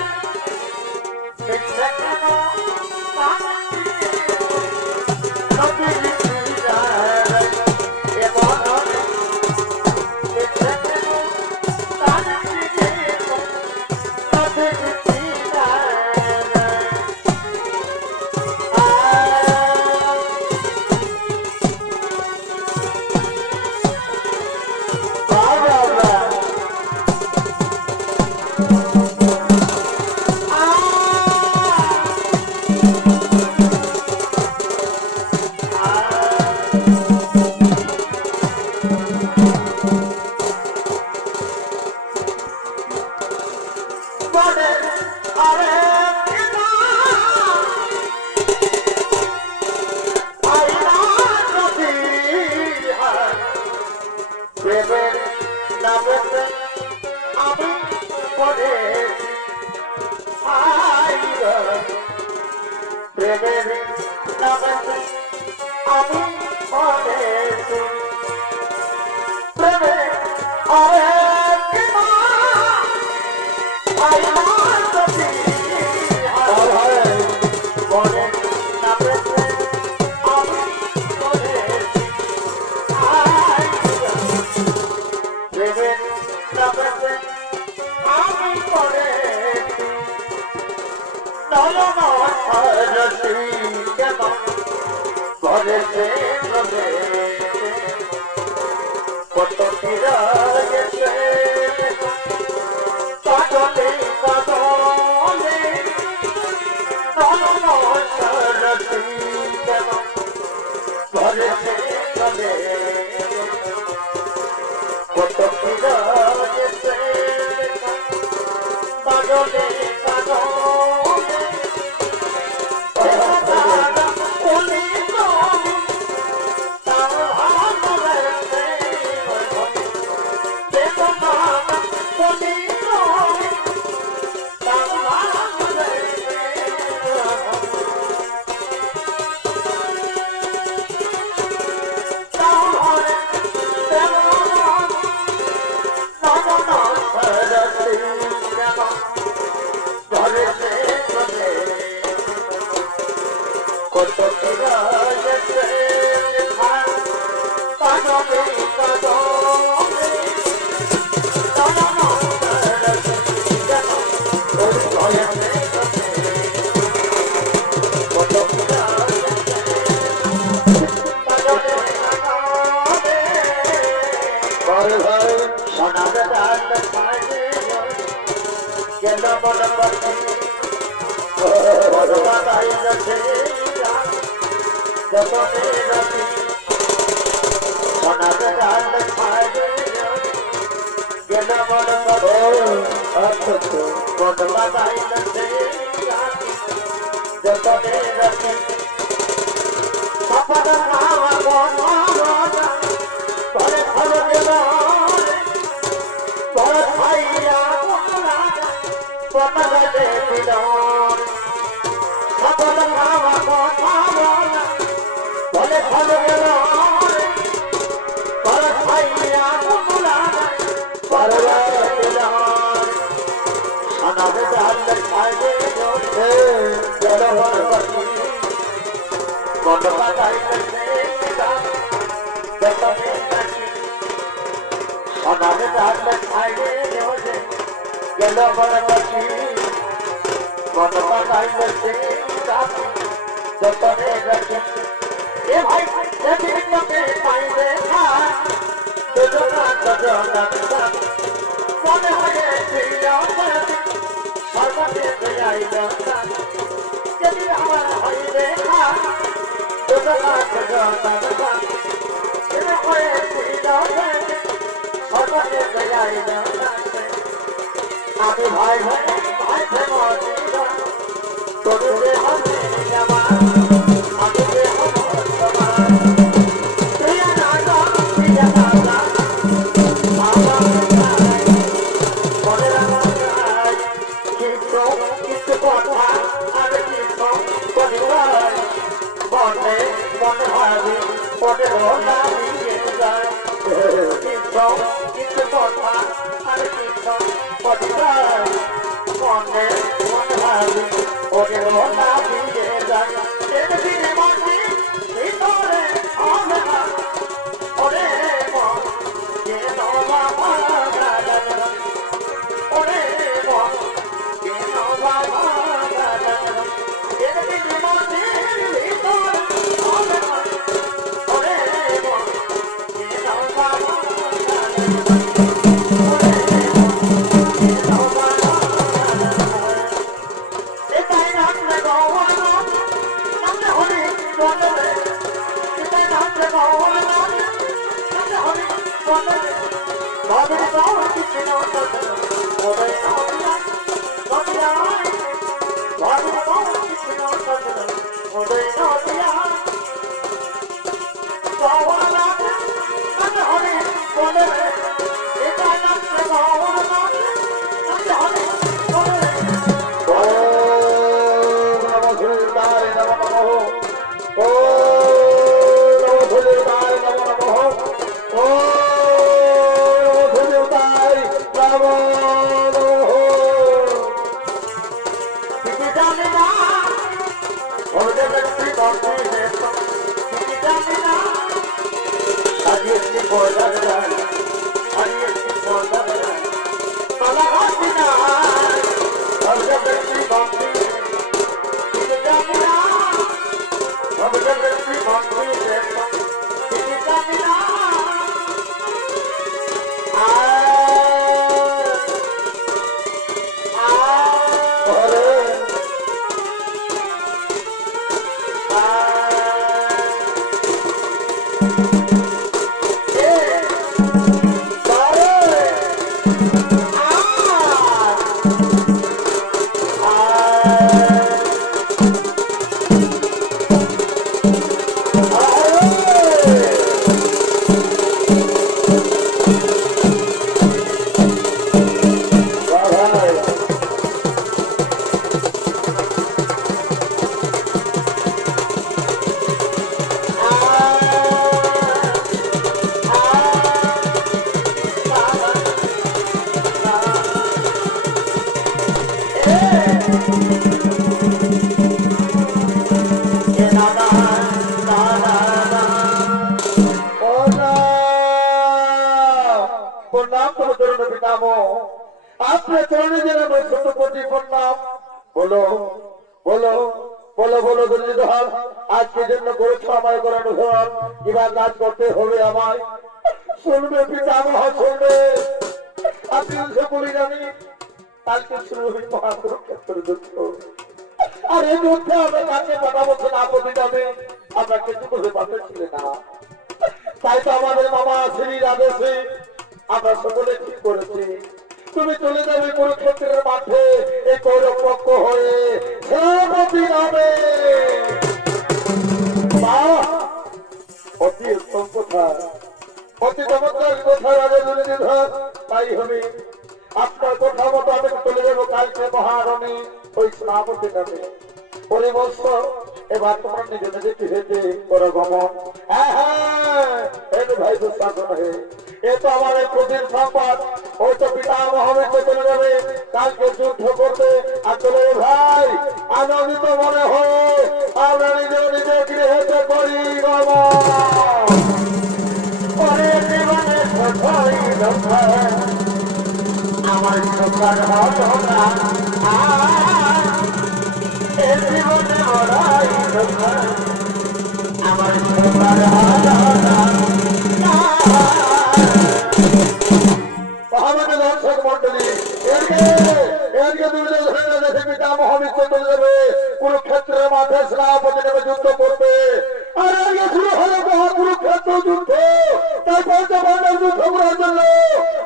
দেখতে কেন নদীর কিনারে এ বনরে দেখতে কেন তার দিকে নদীর কিনারে মনে মনে ভাবি মনে রোনা দিয়ে যায় কিছু কিছু কথা আর কিছু কথা মনে মনে ভাবি মনে রোনা দিয়ে যায় একদিন মনে ভিতরে হবে না ওরে মন কেন বাবা ওরে মন কেন বাবা একদিন মনে ভিতরে হবে না ওরে মন কেন বাবা এটাই নামলে গওয়ানো নামলে হরি বলবে এটাই নামলে গওয়ানো নামলে হরি বলবে বাবার বাবা কিছু না করতে ওরে নদিয়া নদিয়া বাবার বাবা কিছু না করতে ওরে নদিয়া গওয়ানো নামলে হরি বলবে এটাই নামলে গওয়ানো নামলে হরি বলবে ওম নমঃ ধূলির্বায় নমঃ নমঃ। ওম নমঃ ধূলির্বায় নমঃ নমঃ। ওম নমঃ ধূলির্বায় নমঃ নমঃ। কিছি জানি না ওরে ব্যক্তি করতে হেতো কিছি জানি না আজকে কি পয়সা দেয় আজকে কি পয়সা দেয় মালা হাসি না ওরে ব্যক্তি করতে কিছি জানি না ওরে ব্যক্তি করতে হেতো কিছি জানি না ওরে ভাই প্রণাম করো তরুণ পিতামহ। আপনার চরণে যেন আমার ছোট কোটি প্রণাম। বলো বলো বলো বলো দুর্যোধন, আজকে জন্য করেছো আমায় করানো ধর কিবা কাজ করতে হবে আমায়। শুনবে পিতামহ শুনবে, আপনি সে বলি জানি কালকে শুরু হবে মহাকুরুক্ষেত্র যুদ্ধ। আর এই যুদ্ধে আমরা কাকে কথা বলছেন আপত্তি যাবে, আমরা কিছু করতে পারতেছিলেন না। তাই তো আমাদের মামা শ্রীর আদেশে আমরা সকলে ঠিক করেছি তুমি চলে যাবে কুরুক্ষেত্রের মাঠে এই কৌরব পক্ষ হয়ে সেনাপতি নামে। বাহ, অতি উত্তম কথা, অতি চমৎকার কথা রাজা দুর্যোধন। তাই হবে আপনার কথা মতো আমি চলে যাবো কালকে মহারণে ওই সেনাপতি নামে। পরিবর্ষ এবার তোমার নিজে নিজে কি হয়েছে করো গমন। হ্যাঁ হ্যাঁ, এই ভাই দুঃশাসন হয়ে এ তো আমার এক কঠিন সংবাদ। ওই তো পিতামহ হইতে চলে যাবে কালকে যুদ্ধ করতে। আর চলে ভাই আনন্দিত মনে হয় আমরা নিজে নিজে গৃহেতে করি গমন। ওরে জীবনে কোথায় দেখা আমার সকাল হলো না এ জীবনে ওরাই দেখা আমার সকাল হলো না মহামান্য দর্শক মন্ডলী, এরকে দুর্যোধনের দেশে পিতামহ মিত্র চলে যাবে কুরুক্ষেত্রের মাঠে সেনাপতি নেমে যুদ্ধ করবে। আর আগে শুরু হলো মহাকুরুক্ষেত্র যুদ্ধ। তাই পঞ্চপাণ্ডব যুদ্ধ করার জন্য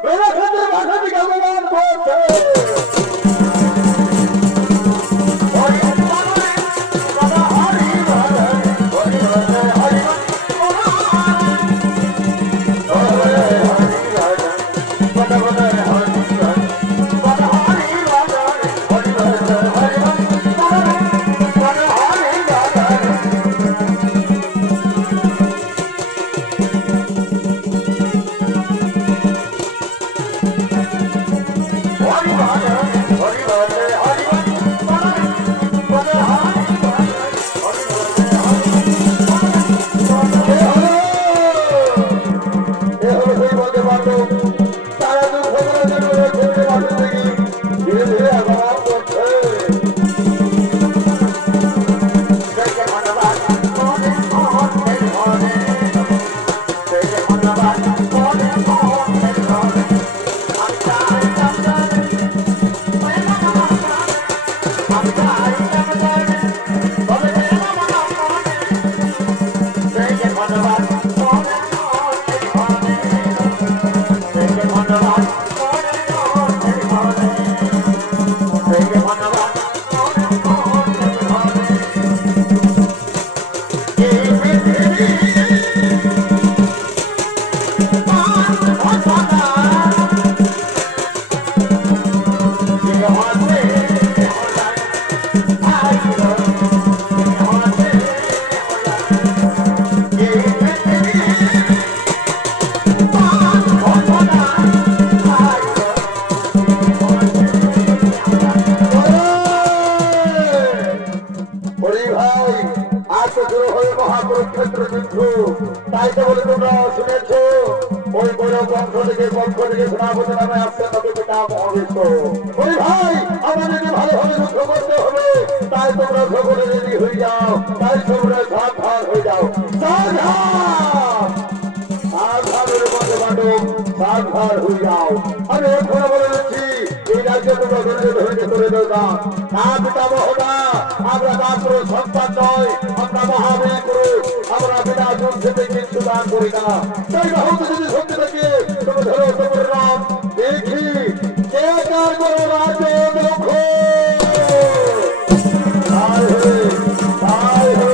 মেরাক্ষেত্রের মাঠে দিকে আগমন করছে। হরি হরি ভাই আজ তো শুরু হয়ে মহাকুরুক্ষেত্র যুদ্ধ। তাই তো বলে তোমরা শুনেছো ওই গৌরব বংশ থেকে পক্ষ থেকে সেনাপতি নামে আসছে তবে পিতা মহাবিশ্ব। হরি ভাই আমাদেরকে ভালোভাবে যুদ্ধ করতে হবে, তাই তোমরা সকলে রেডি হয়ে যাও, তাই তোমরা সাবধান হয়ে যাও। সাবধান সাবধানের মধ্যে বাঁধব, সাবধান হয়ে যাও। আমি এখনো বলে দিচ্ছি এই রাজ্য তোমরা ধরে করে দেও না পিতামহ না, আমরা মাত্র সন্তান নয়, আমরা মহাবীর পুরুষ, আমরা বিনা যুদ্ধে কিছু দান করি না। তাই বাহুত যদি সত্যি থাকে তুমি ধরো তোমার নাম দেখি কে কার করো রাজ্য লক্ষ্য তাই হে তাই হে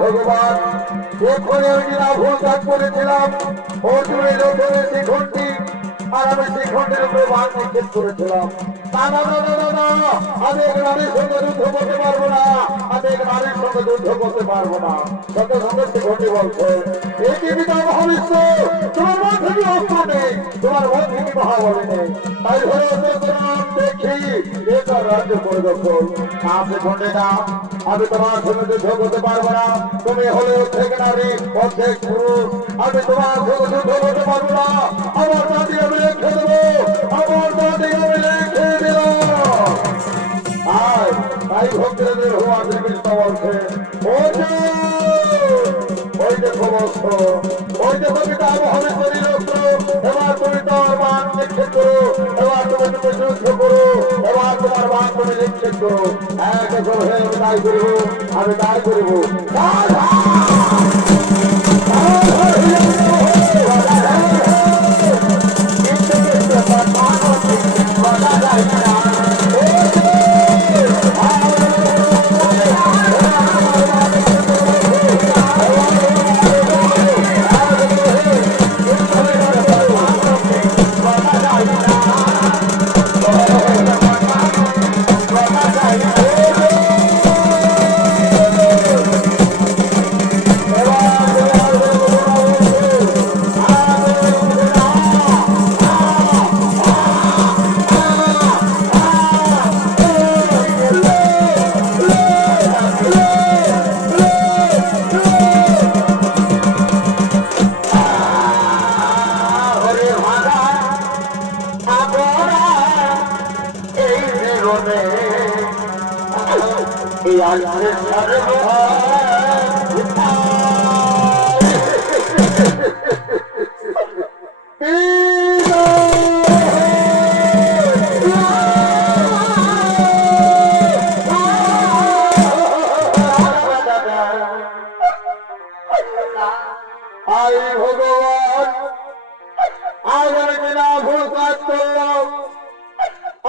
ভগবান এক্ষণে আমি না ভুল কাজ করেছিলাম। অর্জুনের ওপরে শিখণ্ডী আর আমি শিখণ্ডের উপরে বাঘ নিক্ষেপ করেছিলাম। না না না না না না, আমি এক নারীর সঙ্গে যুদ্ধ করতে পারবো না, আমি এক নারীর সঙ্গে যুদ্ধ করতে পারবো না। সঙ্গে সঙ্গে শিখণ্ডী বলছে এই কি পিতা মহাবিশ্ব, তোমার মধ্যে কি অস্ত্র নেই, তোমার মধ্যে কি মহাবলী নেই, তাই ধরে দেখি এটার রাজ্য পরিদর্শন না শিখণ্ডী না, আমি তোমার সঙ্গে যুদ্ধ করতে পারবো না। তুমি হলে অর্ধেক নারী অর্ধেক পুরুষ, আমি তোমার সঙ্গে যুদ্ধ করতে পারবো না। আমার জাতি আমি রেখে দেবো, আমার জাতি আমি রেখে দিল। আর তাই ভক্তদের হওয়া শ্রীকৃষ্ণ বলছে ওই দেখো বস্ত্র, ওই দেখো পিতা মহাবিশ্বরী অস্ত্র, এবার তুমি তোমার বাণ নিক্ষেপ করো, এবার তুমি যুদ্ধ করো, এবার তোমার বাণ তুমি নিক্ষেপ করো। এক হয়ে আমি তাই করবো, আমি তাই করবো। আরে আই ভগবান, আজ আমি বিনা ভুল কাজ করলাম,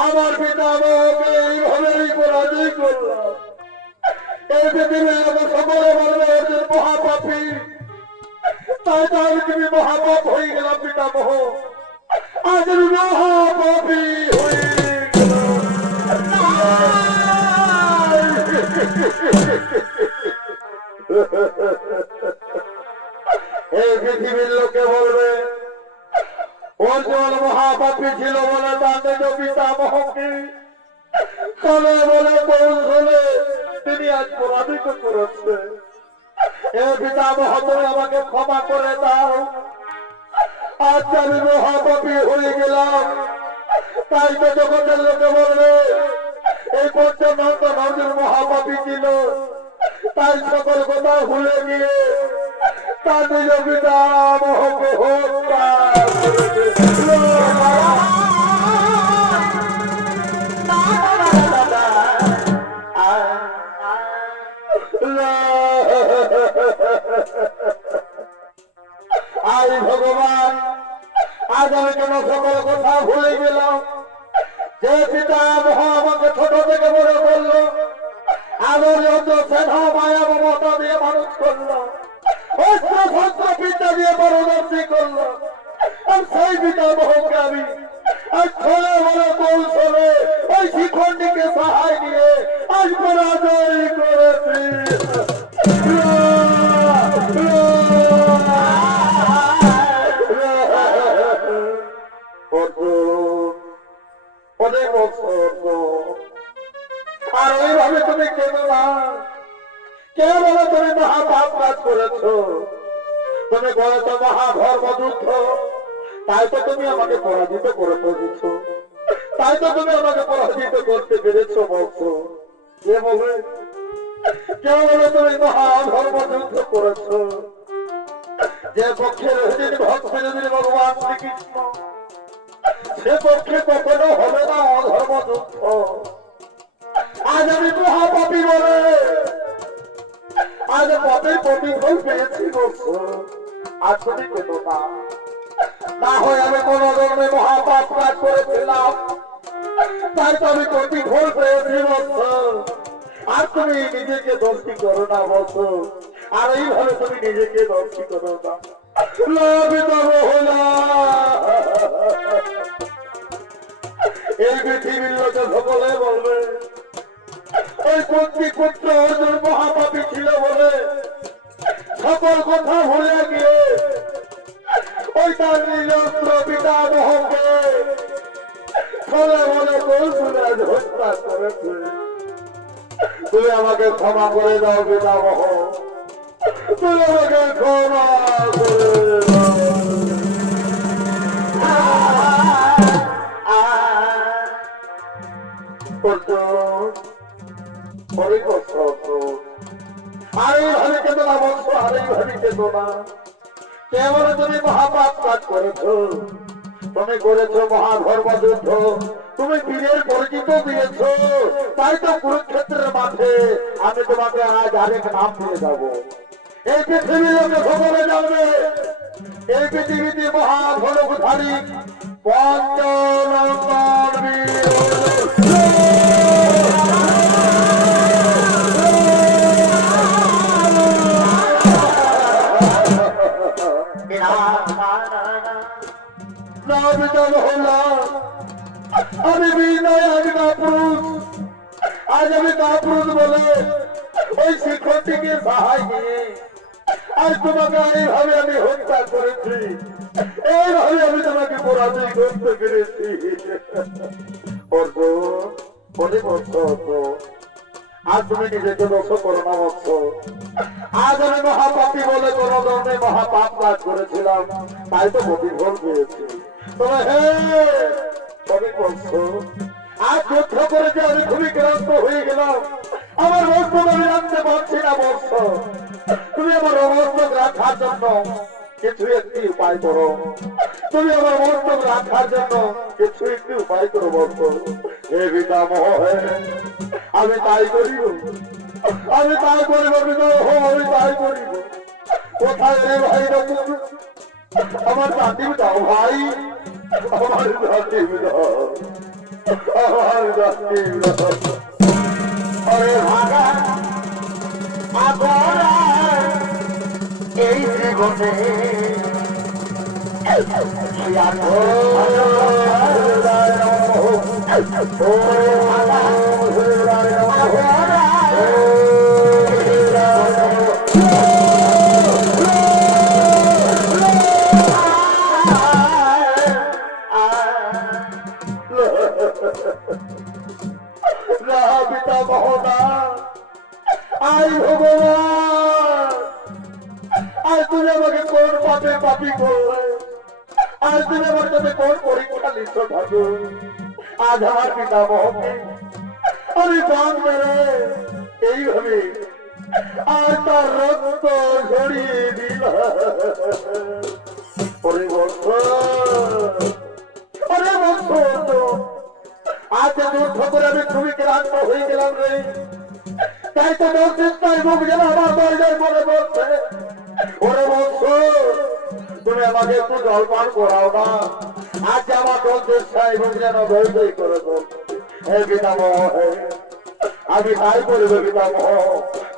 আমার পিতামহকে এইভাবেই পরাজয় করলাম। এই পৃথিবীর লোক সকলে বলবে অর্জুন মহাপাপী, তাই তো আমি তুমি মহাপাপ হয়ে গেলাম পিতামহ, আজ আমি মহাপাপী হয়ে এই পৃথিবীর লোকে বলবে অর্জুন মহাপাপী ছিল বলে তাকে পিতামহকে কলে বলে কৌশলে তিনি আজ পরাজিত করেছে। এ পিতামহ তুমি আমাকে ক্ষমা করে দাও, আজ আমি মহাপাপী হয়ে গেলাম। তাই তো জগতের লোকে বলবে এই পঞ্চনন্দন অর্জুন মহাপাপী ছিল, তাই সকল কথা ভুলে গিয়ে তার নিজ পিতামহকে হত্যা আই ভগবান, আজ আমি কেন সকল কথা ভুলে গেলাম। যে পিতামহ আমাকে ছোট থেকে বড় করলো, আদর যত স্নেহ মায়া মমতা দিয়ে মানুষ করলো, অস্ত্র শস্ত্র বিদ্যা দিয়ে পরদর্শী করলো, আর সেই পিতামহকে আমি আজ ছলে বলে কৌশলে ওই শিখণ্ডীকে সাহায্য নিয়ে আজ পরাজয় করেছি। আর ওইভাবে তুমি কেন না, কে বলে তুমি মহাপাপ কাজ করেছ, তুমি করেছ মহাধর্মযুদ্ধ, তাই তো তুমি আমাকে পরাজিত করে ফেলেছ, তাই তো তুমি আমাকে পরাজিত করতে পেরেছ বলছ। কে বলে, কে বলে তুমি মহাধর্মযুদ্ধ করেছ, যে পক্ষে রয়েছেন ভক্ত ভগবান শ্রীকৃষ্ণ, সে পক্ষে কখনো হবে না অধর্মযুদ্ধ। আজ আমি মহাপাপী বলে আজ পাপের প্রতিফল পেয়েছি বলছো, আর তুমি পেত না। না হয় আমি কোন ধরনে মহাপাপ কাজ করেছিলাম, তাই তো আমি প্রতিফল পেয়েছি বলছো, আর তুমি নিজেকে দোষী করো না বলছো, আর এইভাবে তুমি নিজেকে দোষী করো না। এই পৃথিবীর লোকে সকলে বলবে ওই কুন্তি পুত্র অর্জুন মহাপাপী ছিল বলে সকল কথা ভুলে গিয়ে ওই তার নিজস্ব পিতামহকে ছলে বলে কৌশলে হত্যা করেছে। তুমি আমাকে ক্ষমা করে দাও পিতামহ, তুমি আমাকে ক্ষমা করে দাও। তুমি মহাপাপ কাজ করেছ, তুমি করেছ মহাধর্মযুদ্ধ, তুমি বীরের পরিচিত দিয়েছ, তাই তো কুরুক্ষেত্রের মাঠে আমি তোমাকে আজ আরেক নাম দিয়ে যাব। এই পৃথিবীর লোকে সকলে জানবে এই পৃথিবীতে মহাধর্মধারী পঞ্চনন্দন বীর আমি বিনয়, আমি কাপুরুষ, আজ আমি কাপুরুষ বলে ওই শিক্ষকটিকে সাহায্য নিয়ে আজ তোমাকে এইভাবে আমি হত্যা করেছি, এইভাবে আমি তোমাকে পরাজয় করতে পেরেছি। আজ তুমি নিজেকে দোষ করো না বৎস, আজ আমি মহাপাপী বলে কোন ধরনের মহাপাপ কাজ করেছিলাম, তাই তো প্রতিফল পেয়েছি। তবে হে তবে বৎস, আজ যুদ্ধ করেছে আমি খুবই ক্লান্ত হয়ে গেলাম, আমার মস্তক আমি রাখতে পারছি না বৎস। তুমি আমার মস্তক রাখার জন্য কিছু একটি উপায় করো। তুমি আমার মস্তক রাখার জন্য কিছু একটি উপায় করো বৎস। হে পিতামহ, আমি তাই করিব, আমি তাই করিব পিতামহ, আমি তাই করিব। কোথায় রে ভাই রকম আমার জাতির দাও ভাই, আমার জাতির দাও, আমার জাতির দাও। ওরে ভাগা আগরা এই জীবনে পিতামহ না, আই ভগবান, আজ তুমি আমাকে কোন পাপে পাপি করলে, আজ তুমি আমার সাথে কোন পরীক্ষা লিখছ ঠাকুর। আজ আমার পিতামহকে আমি পান করে এইভাবে আজ তার রক্ত ঝরিয়ে দিল। ওরে বৎস, ওরে বৎস, আজ যুদ্ধ করে আমি খুবই ক্লান্ত হয়ে গেলাম রে। তাই তো বলছিস তাই মুখ যেন আমার দরজায় মনে বলছে। ওরে বৎস, তুমি আমাকে একটু জল পান করাও না। আজ আমার বলছিস তাই মুখ যেন দই করে বলছে। হে পিতামহ, আমি তাই করিব পিতামহ,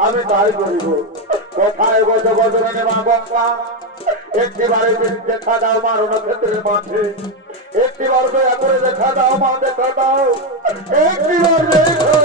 আমি তাই করিব। কোথায় গজ গজনে মা গঙ্গা, একটিবারে দেখা দাও মা রণক্ষেত্রের মাঠে, একটিবার দয়া করে দেখা দাও মা, দেখা দাও একটিবার দেখো।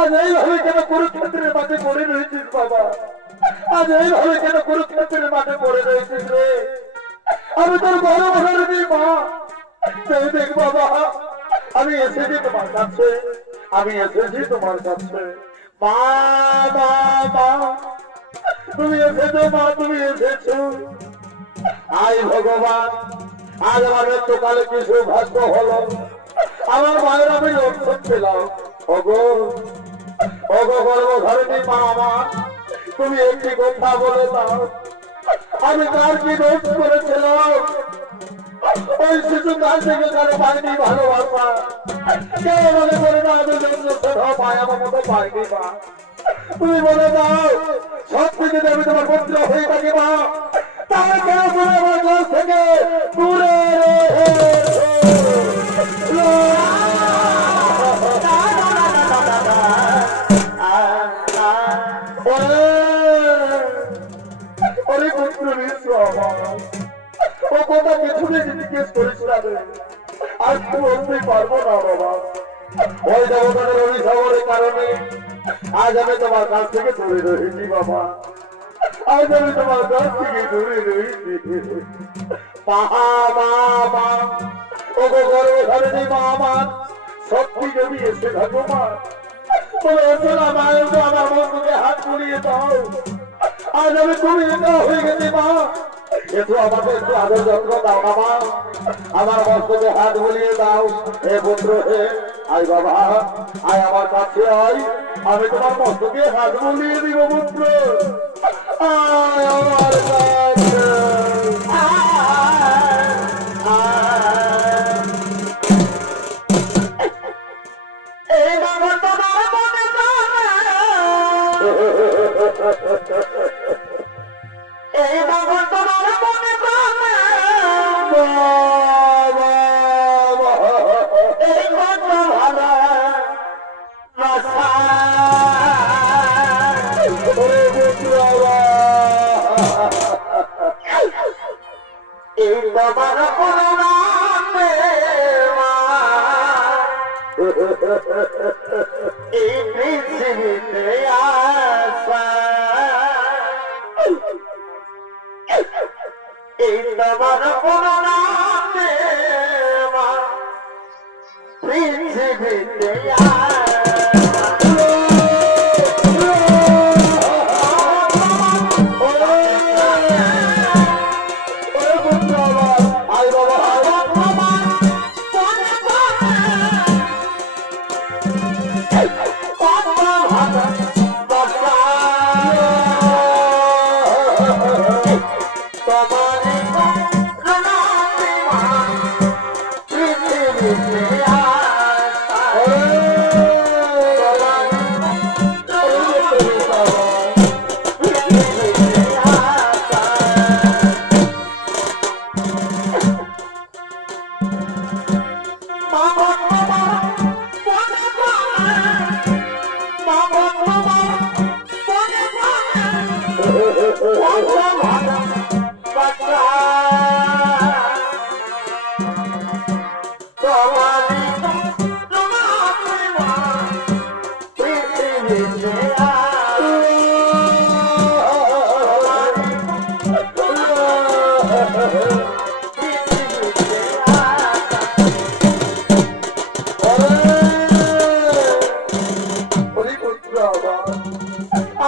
আজ এইভাবে কেন কুরুক্ষেত্রের মাঠে পড়ে রয়েছিস বাবা? আজ এইভাবে কেন কুরুক্ষেত্রের মাঠে পড়ে রয়েছিস রে? আমি তোর বড় ভারতী মা, তুই দেখ বাবা, আমি এসেছি তোমার কাছে, আমি এসেছি তোমার কাছে। মা মা মা, তুমি এসেছো মা, তুমি এসেছো। আয় ভগবান, আজ আমার মৃত্যুকালে কি সৌভাগ্য হলো, আমার মায়ের আমি লক্ষণ পেলাম। ওগো ওগো গর্ভধারিণী মা আমার, তুমি একটি কথা বলে দাও, আমি কার কি দোষ করেছিলাম? ওই শিশু কাল থেকে কারো পাইনি ভালোবাসা, কেউ মনে করে না আমি জন্ম পায় আমার মতো পাইনি মা। তুমি বলে দাও, সব থেকে আমি তোমার পুত্র হয়ে থাকি মা, তাহলে কেন তুমি আমার কাছ থেকে দূরে ওরে পুত্র বিশ্ব আমার, ও কথা কিছুকে জিজ্ঞেস করিস না রে, আর তুই বলতেই পারবো না বাবা। ওই দেবতাদের অভিশাপের কারণে আজ আমি তোমার কাছ থেকে দূরে রয়েছি বাবা, আজ আমি তোমার কাছ থেকে দূরে রয়েছি। মা মা মা, ও গো গর্ভধারিণী মা আমার, সত্যি যদি এসে থাকো মা, তবে এসে না মায়ের তো আমার বন্ধুকে হাত বুলিয়ে দাও। আজ আমি তুমি একা হয়ে গেছি মা, একটু আমাকে একটু আদর যত্ন দাও না মা, আমার বন্ধুকে হাত বুলিয়ে দাও। হে পুত্র হে, আয় বাবা, আয় আমার কাছে আয়, আমি তোমার বন্ধুকে হাত বুলিয়ে দিব পুত্র, আয় আমার কাছে। এই বাবা তোমার মনে প্রাণে, এই কত ভালো এই পৃথিবীতে আসা এই তোমার করুণাতে মা পৃথিবীতে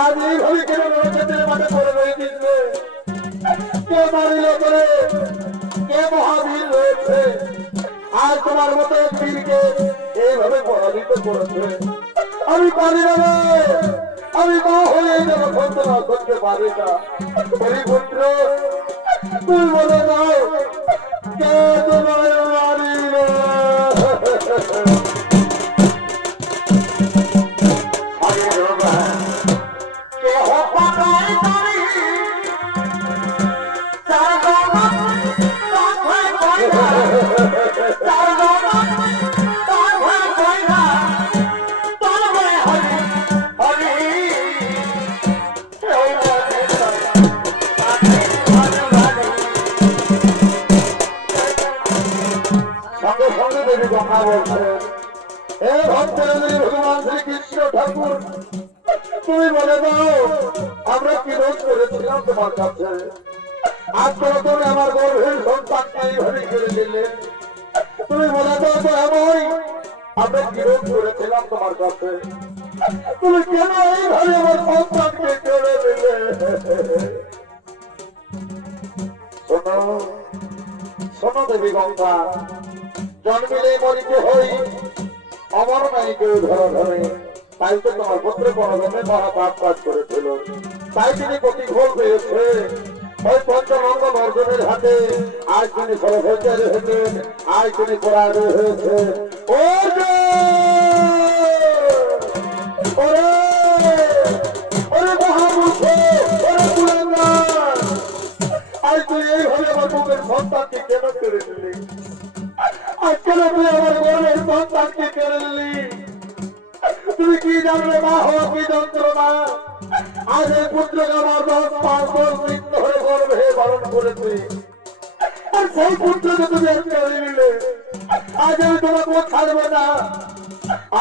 আজ এইভাবে কেন নরকের মাঠে পড়ে রয়েছিস রে? কে মারিল তোরে? কে মহাবীর রয়েছে আজ তোমার মতো এক বীরকে এইভাবে পরাজিত করেছে? আমি পারি না রে, আমি মা হয়ে যেন সন্তান করতে পারি না। হরিপুত্র তুই বলে দাও কে তোমার মারিল? সঙ্গে সঙ্গে দেবী গঙ্গা বলছে, হে ভক্তরানী ভগবান শ্রীকৃষ্ণ ঠাকুর, তুমি বলে দাও আমরা কি দোষ করেছিলাম তোমার কাছে? আজ তুমি আমার গর্ভের সন্তানকে এইভাবে করে দিলে। তুমি বলে দাও তো এমন আমরা কি দোষ করেছিলাম তোমার কাছে? তুমি কেন এইভাবে আমার সন্তানকে করে দিলে? শোনো শোনো দেবী গঙ্গা, জন্মিলে মরিতে হই, অমর নাই কেউ ধরা ধরে। তাই তো তোমার পুত্র পরজনে মহা পাপ কাজ করেছিল, তাই তিনি প্রতিফল পেয়েছে। ওই পঞ্চমঙ্গ বর্জনের হাতে আজ তিনি সরভজ্জারে হয়েছেন, আজ তিনি কোরআনে হয়েছে। ও ওরে ওরে মহামূর্খ, ওরে কুলাঙ্গার, আজ তুই এইভাবে আমার বুকের সন্তানকে কেন কেড়ে নিলি? আজ কেন তুই আমার গর্বের সন্তানকে কেড়ে নিলি? তুমি কি জানলে মা হওয়া কি যন্ত্রণা? আজ এই পুত্রকে আমার 10 দিন ধরে গর্ভে পালন করেছি, আর সেই পুত্রকে তুমি কেড়ে নিলে। আজ আমি তোমাকে ছাড়বো না।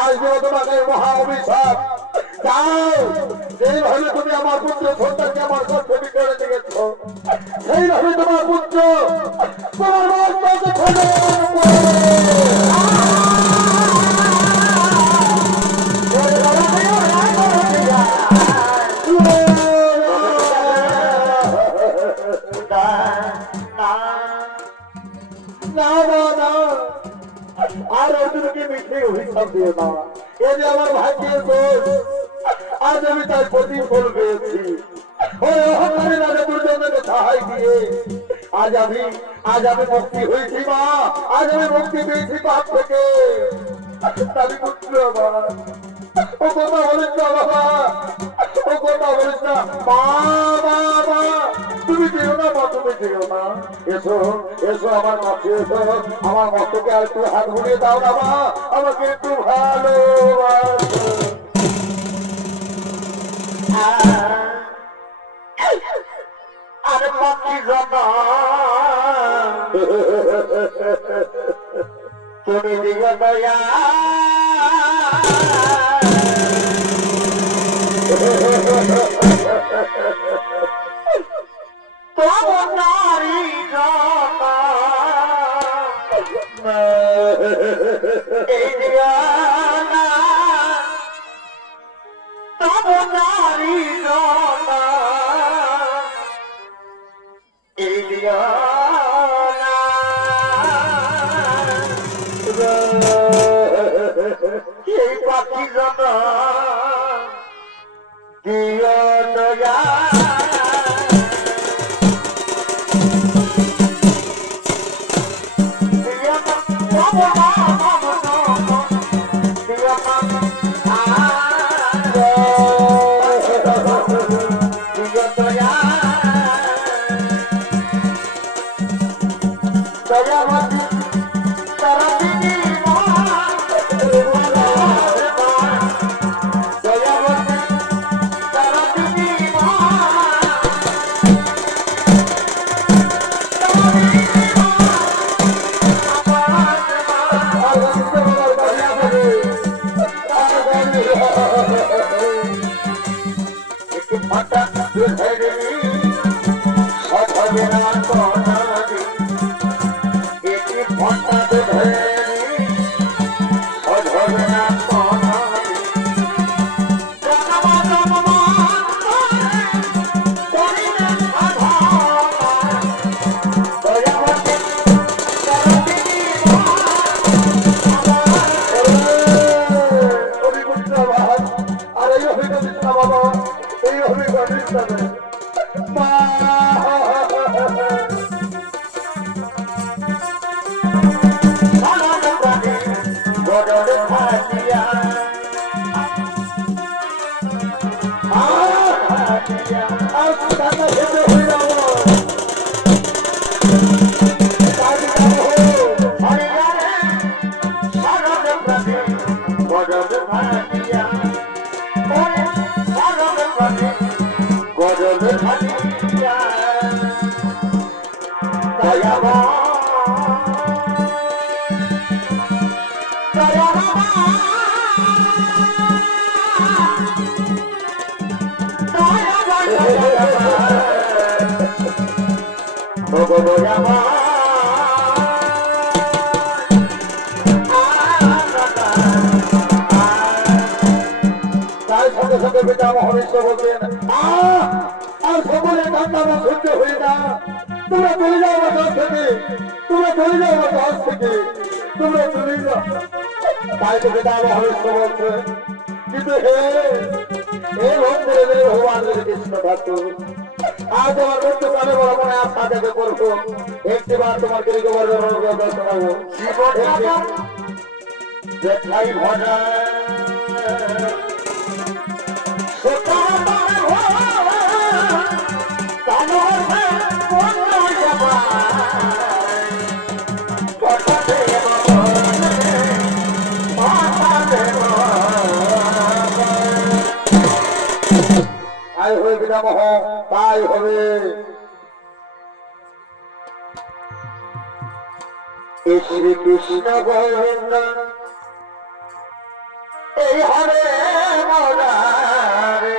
আজ দেবো তোমাকে মহা অভিশাপ। যাও, যেইভাবে তুমি আমার পুত্র সন্তানকে আমার গর্ভে করে দিয়েছ, সেইভাবে তোমার পুত্র তোমার মস্তকে খণ্ডন না না না, আর অর্জুনকে মিথ্যে অভিশাপ দিও না। এ যে আমার ভাগ্যের দোষ, আজ আমি তার প্রতিফল পেয়েছি। ওই অহংকারী রাজা দুর্যোধনকে সাহায্য দিয়ে আজ আমি মুক্তি হয়েছি মা, আজ আমি মুক্তি পেয়েছি পাপ থেকে। আমি পুত্র আমার, ও কথা বলিস না বাবা, ও কথা বলিস না মা, মা মা, তুমি যেও না মা, তুমি যেও না। এসো এসো আমার কাছে এসো, আমার মতকে আর একটু হাত ঘুরিয়ে দাও না মা, আমাকে একটু ভালোবাসো। আরে পাখি জানা তুমি দিও দয়া তব নারী জনা এই দিয়ানা তব নারী জনা এই দিয়ানা এই পাখি জনা দিয় দয়া তার সাথে সাথে পিতা মহাবিশ্ব বলতেন আর সকলে কান্না সহ্য হয়ে না, তোমরা চলে যাও আমার কাছ থেকে, তোমরা চলে যাও আমার কাছ থেকে, তোমরা চলে যাও। তাই তো পিতা মহাবিশ্ব বলছে, কিন্তু হে ভগবান কৃষ্ণ ঠাকুর, আজ আমার করতে পারে বড় মনে আশা থেকে করবো, একটিবার তোমার গিরিগোবর শোনাবো যেথাই ভজা তাই হয়ে বিনামহ, তাই হবে। শ্রী কৃষ্ণ গোবিন্দ এই হরে মরারে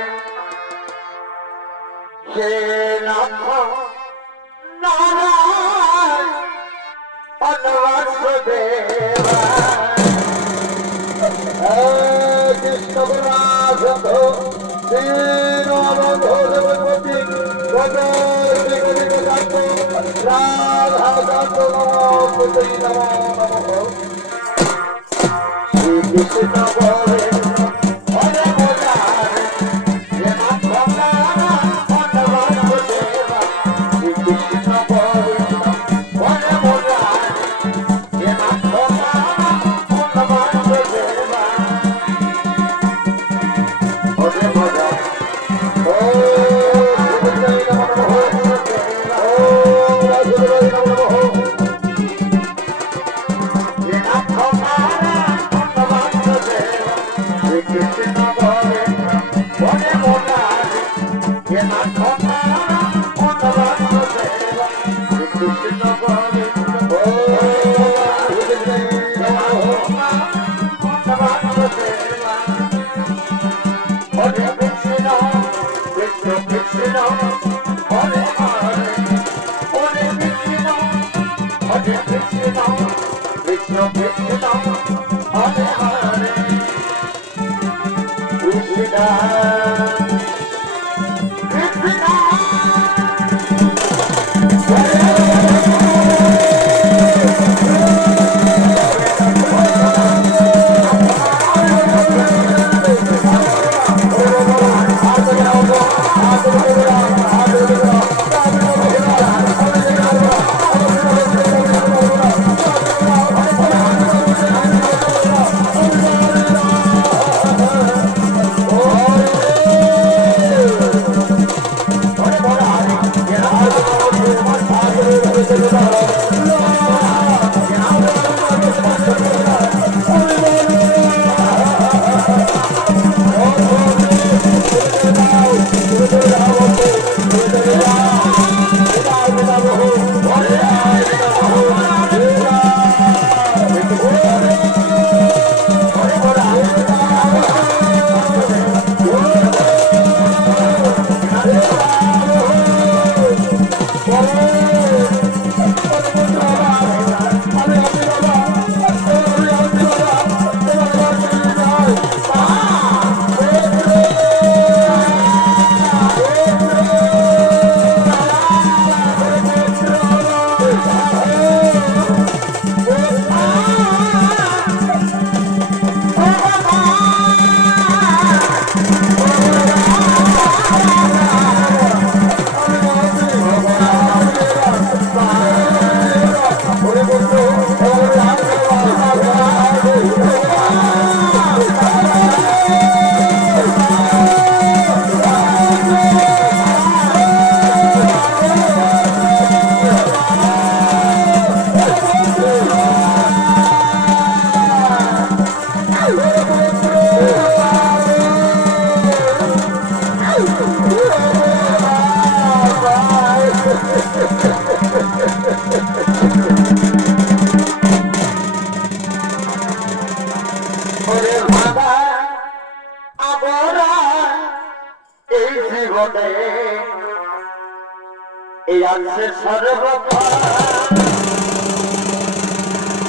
হে নাথ নারায়ণ অনুবাসুদেবা কৃষ্ণ গুণাধ দীনবন্ধু দেবপতি রাধা কান্ত নমস্তে নমো নমঃ। শ্রী কৃষ্ণ গোবিন্দ হরে মরারে হে নাথ নারায়ণ অনুবাসুদেবা শ্রী কৃষ্ণ গোবিন্দ হরে মরারে হে নাথ নারায়ণ অনুবাসুদেবা হরে মরারে হে নাথ নারায়ণ অনুবাসুদেবা কৃষ্ণা কৃষ্ণা এই জীবনে এই আছে সর্বথা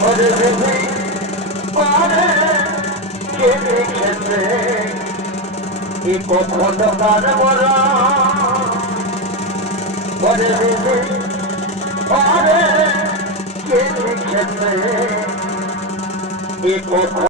ওরে দেবী ওরে কে লিখেছে এই কথনকার মরা ওরে দেবী ওরে কে লিখেছে এই কথা